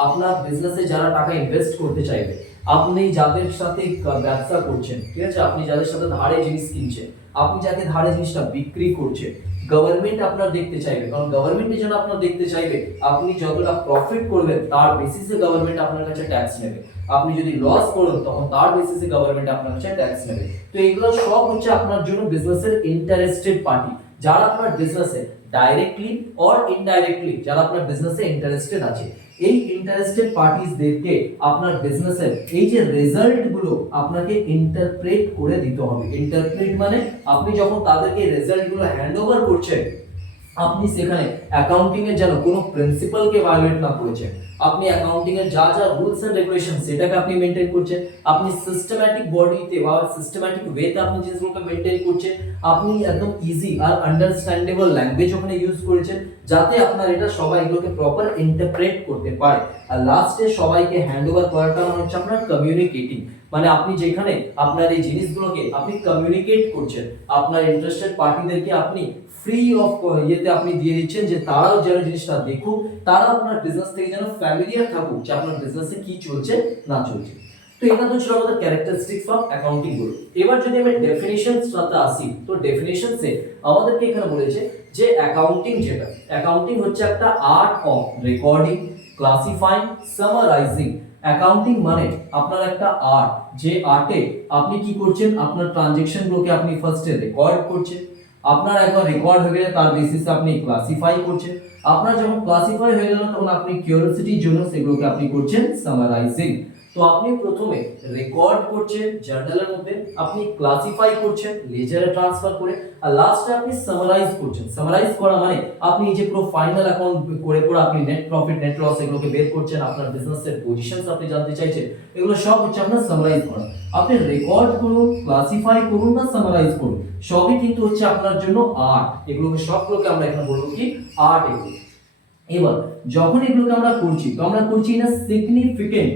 আপনার বিজনেসে যারা টাকা ইনভেস্ট করতে চাইবে, আপনি যাদের সাথে ব্যবসা করছেন, ঠিক আছে, আপনি যাদের সাথে ধারে জিনিস কিনছেন, আপনি যাকে ধারে জিনিসটা বিক্রি করছেন, গভর্নমেন্ট আপনার দেখতে চাইবে, কারণ গভর্নমেন্টের জন্য আপনার দেখতে চাইবে আপনি যতটা প্রফিট করবেন তার বেসিসে গভর্নমেন্ট আপনার কাছে ট্যাক্স নেবে, আপনি যদি লস করেন তখন তার বেসিসে গভর্নমেন্ট আপনার কাছে ট্যাক্স নেবে। তো এগুলো সব হচ্ছে আপনার জন্য বিজনেসের ইন্টারেস্টেড পার্টি, যারা আপনার বিজনেসে ডাইরেক্টলি অর ইনডাইরেক্টলি যারা আপনার বিজনেসে ইন্টারেস্টেড আছে। এই ইন্টারেস্টেড পার্টিসদেরকে আপনার বিজনেসের এই যে রেজাল্ট গুলো আপনাকে ইন্টারপ্রেট করে দিতে হবে। ইন্টারপ্রেট মানে আপনি যখন তাদেরকে রেজাল্ট গুলো হ্যান্ড ওভার করছেন, আপনি সেখানে অ্যাকাউন্টিং এর যেন কোনো প্রিন্সিপালকে ভায়োলেট না করেছেন, আপনি অ্যাকাউন্টিং এর যা যা রুলস এন্ড রেগুলেশন সেটাকে আপনি মেইনটেইন করছেন, আপনি সিস্টেম্যাটিক বডিতে বা সিস্টেম্যাটিক ওয়েতে আপনি জিনিসগুলোকে মেইনটেইন করছেন, আপনি একদম ইজি আর আন্ডারস্ট্যান্ডেবল ল্যাঙ্গুয়েজ ওখানে ইউজ করেছেন যাতে আপনার এটা সবাই এগুলোকে প্রপার ইন্টারপ্রেট করতে পারে। আর লাস্টে সবাইকে হ্যান্ড ওভার করাটা মানে হচ্ছে আপনার কমিউনিকেটিং, মানে আপনি যেখানে আপনার এই জিনিসগুলোকে আপনি কমিউনিকেট করছেন, আপনার ইন্টারেস্টেড পার্টিদেরকে আপনি ফ্রি অফ ইয়েতে আপনি দিয়ে দিচ্ছেন যে তারাও যেন জিনিসটা দেখুক, তারা আপনার বিজনেস থেকে যেন ফ্যামিলিয়ার থাকুক যে আপনার বিজনেসে কি চলছে না চলছে। তো এটা তো ছিল আমাদের ক্যারেক্টারিস্টিক্স অফ অ্যাকাউন্টিং গুলো। এবার যদি আমি ডেফিনিশনসটাতে আসি, তো ডেফিনিশনসে আমাদেরকে এখানে বলেছে যে অ্যাকাউন্টিং যেটা, অ্যাকাউন্টিং হচ্ছে একটা art of recording, ক্লাসিফাইং, summarising. Accounting মানে আপনার একটা আর্ট, যে আর্টে আপনি কি করছেন, আপনার ট্রানজ্যাকশনগুলোকে আপনি ফার্স্টে রেকর্ড করছেন, আপনার একবার রেকর্ড হয়ে গেলে তার বেসিসে আপনি ক্লাসিফাই করছেন, আপনার যখন ক্লাসিফাই হয়ে গেল তখন আপনি কিউরিওসিটির জন্য সেগুলোকে আপনি করছেন সামারাইজিং। তো আপনি প্রথমে রেকর্ড করছেন জার্নালের মধ্যে, আপনি ক্লাসিফাই করছেন লেজারে ট্রান্সফার করে, আর লাস্টে আপনি সামারাইজ করছেন। সামারাইজ করা মানে আপনি এই যে পুরো ফাইনাল অ্যাকাউন্ট করে করে আপনি নেট প্রফিট নেট লস এগুলোকে বের করছেন, আপনার বিজনেসের পজিশনস আপনি জানতে চাইছেন, এগুলো সব হচ্ছে আপনার সামারাইজ করা। আপনি রেকর্ড করুন, ক্লাসিফাই করুন বা সামারাইজ করুন, সবই কিন্তু হচ্ছে আপনার জন্য আর্ট। এগুলোকে সবগুলোকে আমরা এখানে বলবো কি আর্ট। এগুলো এবার যখন এগুলোকে আমরা করছি, তো আমরা করছি in a significant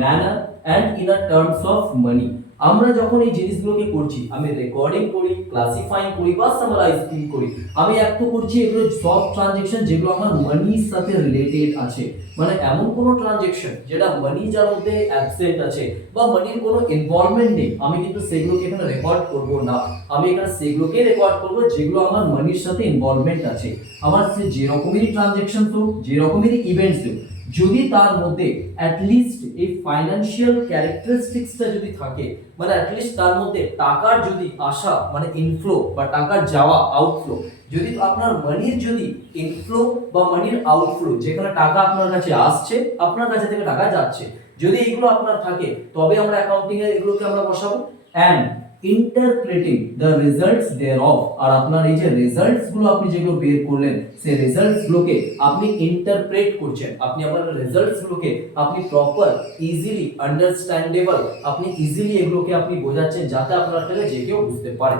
manner and in a terms of money. আমরা যখন এই জিনিসগুলোকে করছি, আমি রেকর্ডিং করি, ক্লাসিফাইং করি বা সামারাইজিং করি, আমি এক তো করছি এগুলো সব ট্রানজ্যাকশন যেগুলো আমার মানির সাথে রিলেটেড আছে, মানে এমন কোনো ট্রানজ্যাকশন যেটা মানি যার মধ্যে অ্যাবসেন্ট আছে বা মানির কোনো ইনভলভমেন্ট নেই, আমি কিন্তু সেগুলোকে এখানে রেকর্ড করব না। আমি এখানে সেগুলোকে রেকর্ড করব যেগুলো আমার মানির সাথে ইনভলভমেন্ট আছে। আমার সে যে রকমেরই ট্রানজ্যাকশন হোক, যে রকমেরই ইভেন্টস হোক, যদি তার মধ্যে অ্যাটলিস্ট এই ফাইন্যান্সিয়াল ক্যারেক্টারিস্টিক্সটা যদি থাকে, মানে অ্যাটলিস্ট তার মধ্যে টাকার যদি আসা মানে ইনফ্লো বা টাকার যাওয়া আউটফ্লো, যদি আপনার মানির যদি ইনফ্লো বা মানির আউটফ্লো, যেখানে টাকা আপনার কাছে আসছে আপনার কাছে থেকে টাকা যাচ্ছে, যদি এগুলো আপনার থাকে তবে আমরা অ্যাকাউন্টিং এ এগুলোকে আমরা বসাবো। অ্যান্ড ইন্টারপ্রেটিং দ্য রেজাল্টস দেয়ারঅফ, আর আপনার এই যে রেজাল্টস গুলো আপনি যেগুলো বের করলেন সেই রেজাল্টস গুলোকে আপনি ইন্টারপ্রেট করছেন, আপনি আপনার রেজাল্টস গুলোকে আপনি প্রপার ইজিলি আন্ডারস্ট্যান্ডেবল, আপনি ইজিলি এগুলোকে আপনি বোঝাচ্ছেন যাতে আপনার কাছে যে কেউ বুঝতে পারে।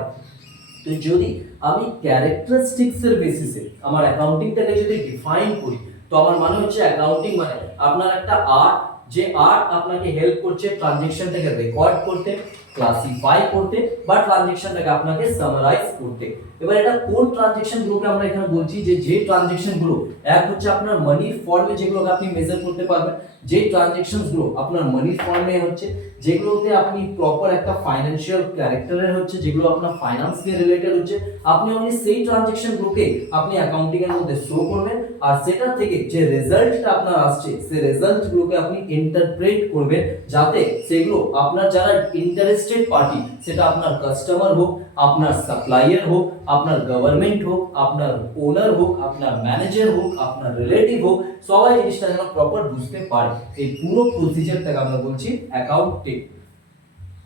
তো যদি আমি ক্যারেক্টারিস্টিক্স এর বেসিসে আমার অ্যাকাউন্টিংটাকে যদি ডিফাইন করি, তো আমার মানে হচ্ছে অ্যাকাউন্টিং মানে আপনার একটা আর্ট যে আর আপনাকে হেল্প করছে ট্রানজেকশনটাকে রেকর্ড করতে, ক্লাসিফাই করতে বা ট্রানজেকশনটাকে আপনাকে সামারাইজ করতে। এবার এটা কোন ট্রানজেকশন গুলোকে আমরা এখানে বলছি, যে ট্রানজেকশন গুলো এক হচ্ছে আপনার মানির ফর্মে যেগুলোকে আপনি মেজার করতে পারবেন, যে ট্রানজেকশন গুলো আপনার মানির ফর্মে হচ্ছে, যেগুলোতে আপনি প্রপার একটা ফাইনান্সিয়াল ক্যারেক্টারের হচ্ছে, যেগুলো আপনার ফাইন্যান্স নিয়ে রিলেটেড হচ্ছে, আপনি সেই ট্রানজেকশন গুলোকে আপনি অ্যাকাউন্টিং এর মধ্যে শো করবেন। আর সেটা থেকে যে রেজাল্টটা আপনার আসছে সেই রেজাল্ট গুলোকে আপনি ইন্টারপ্রেট করবেন, যাতে সেগুলো আপনার যারা ইন্টারেস্টেড পার্টি, সেটা আপনার কাস্টমার হোক, আপনার সাপ্লায়ার হোক, আপনার গভর্নমেন্ট হোক, আপনার ওনার হোক, আপনার ম্যানেজার হোক, আপনার রিলেটিভ হোক, সবাই জিনিসটা যেন প্রপার বুঝতে পারে। এই পুরো প্রসিজারটাকে আমরা বলছি অ্যাকাউন্টিং।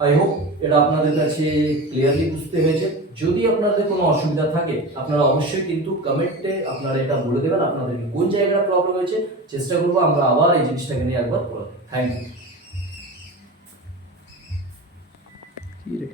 আই হোপ এটা আপনাদের কাছে ক্লিয়ারলি বুঝতে হয়েছে। যদি আপনাদের কোনো অসুবিধা থাকে আপনারা অবশ্যই কিন্তু কমেন্টে আপনারা এটা বলে দেবেন আপনাদের কোন জায়গাটা প্রবলেম হয়েছে। চেষ্টা করবো আমরা আবার এই জিনিসটাকে নিয়ে একবার করাতে। Thank you.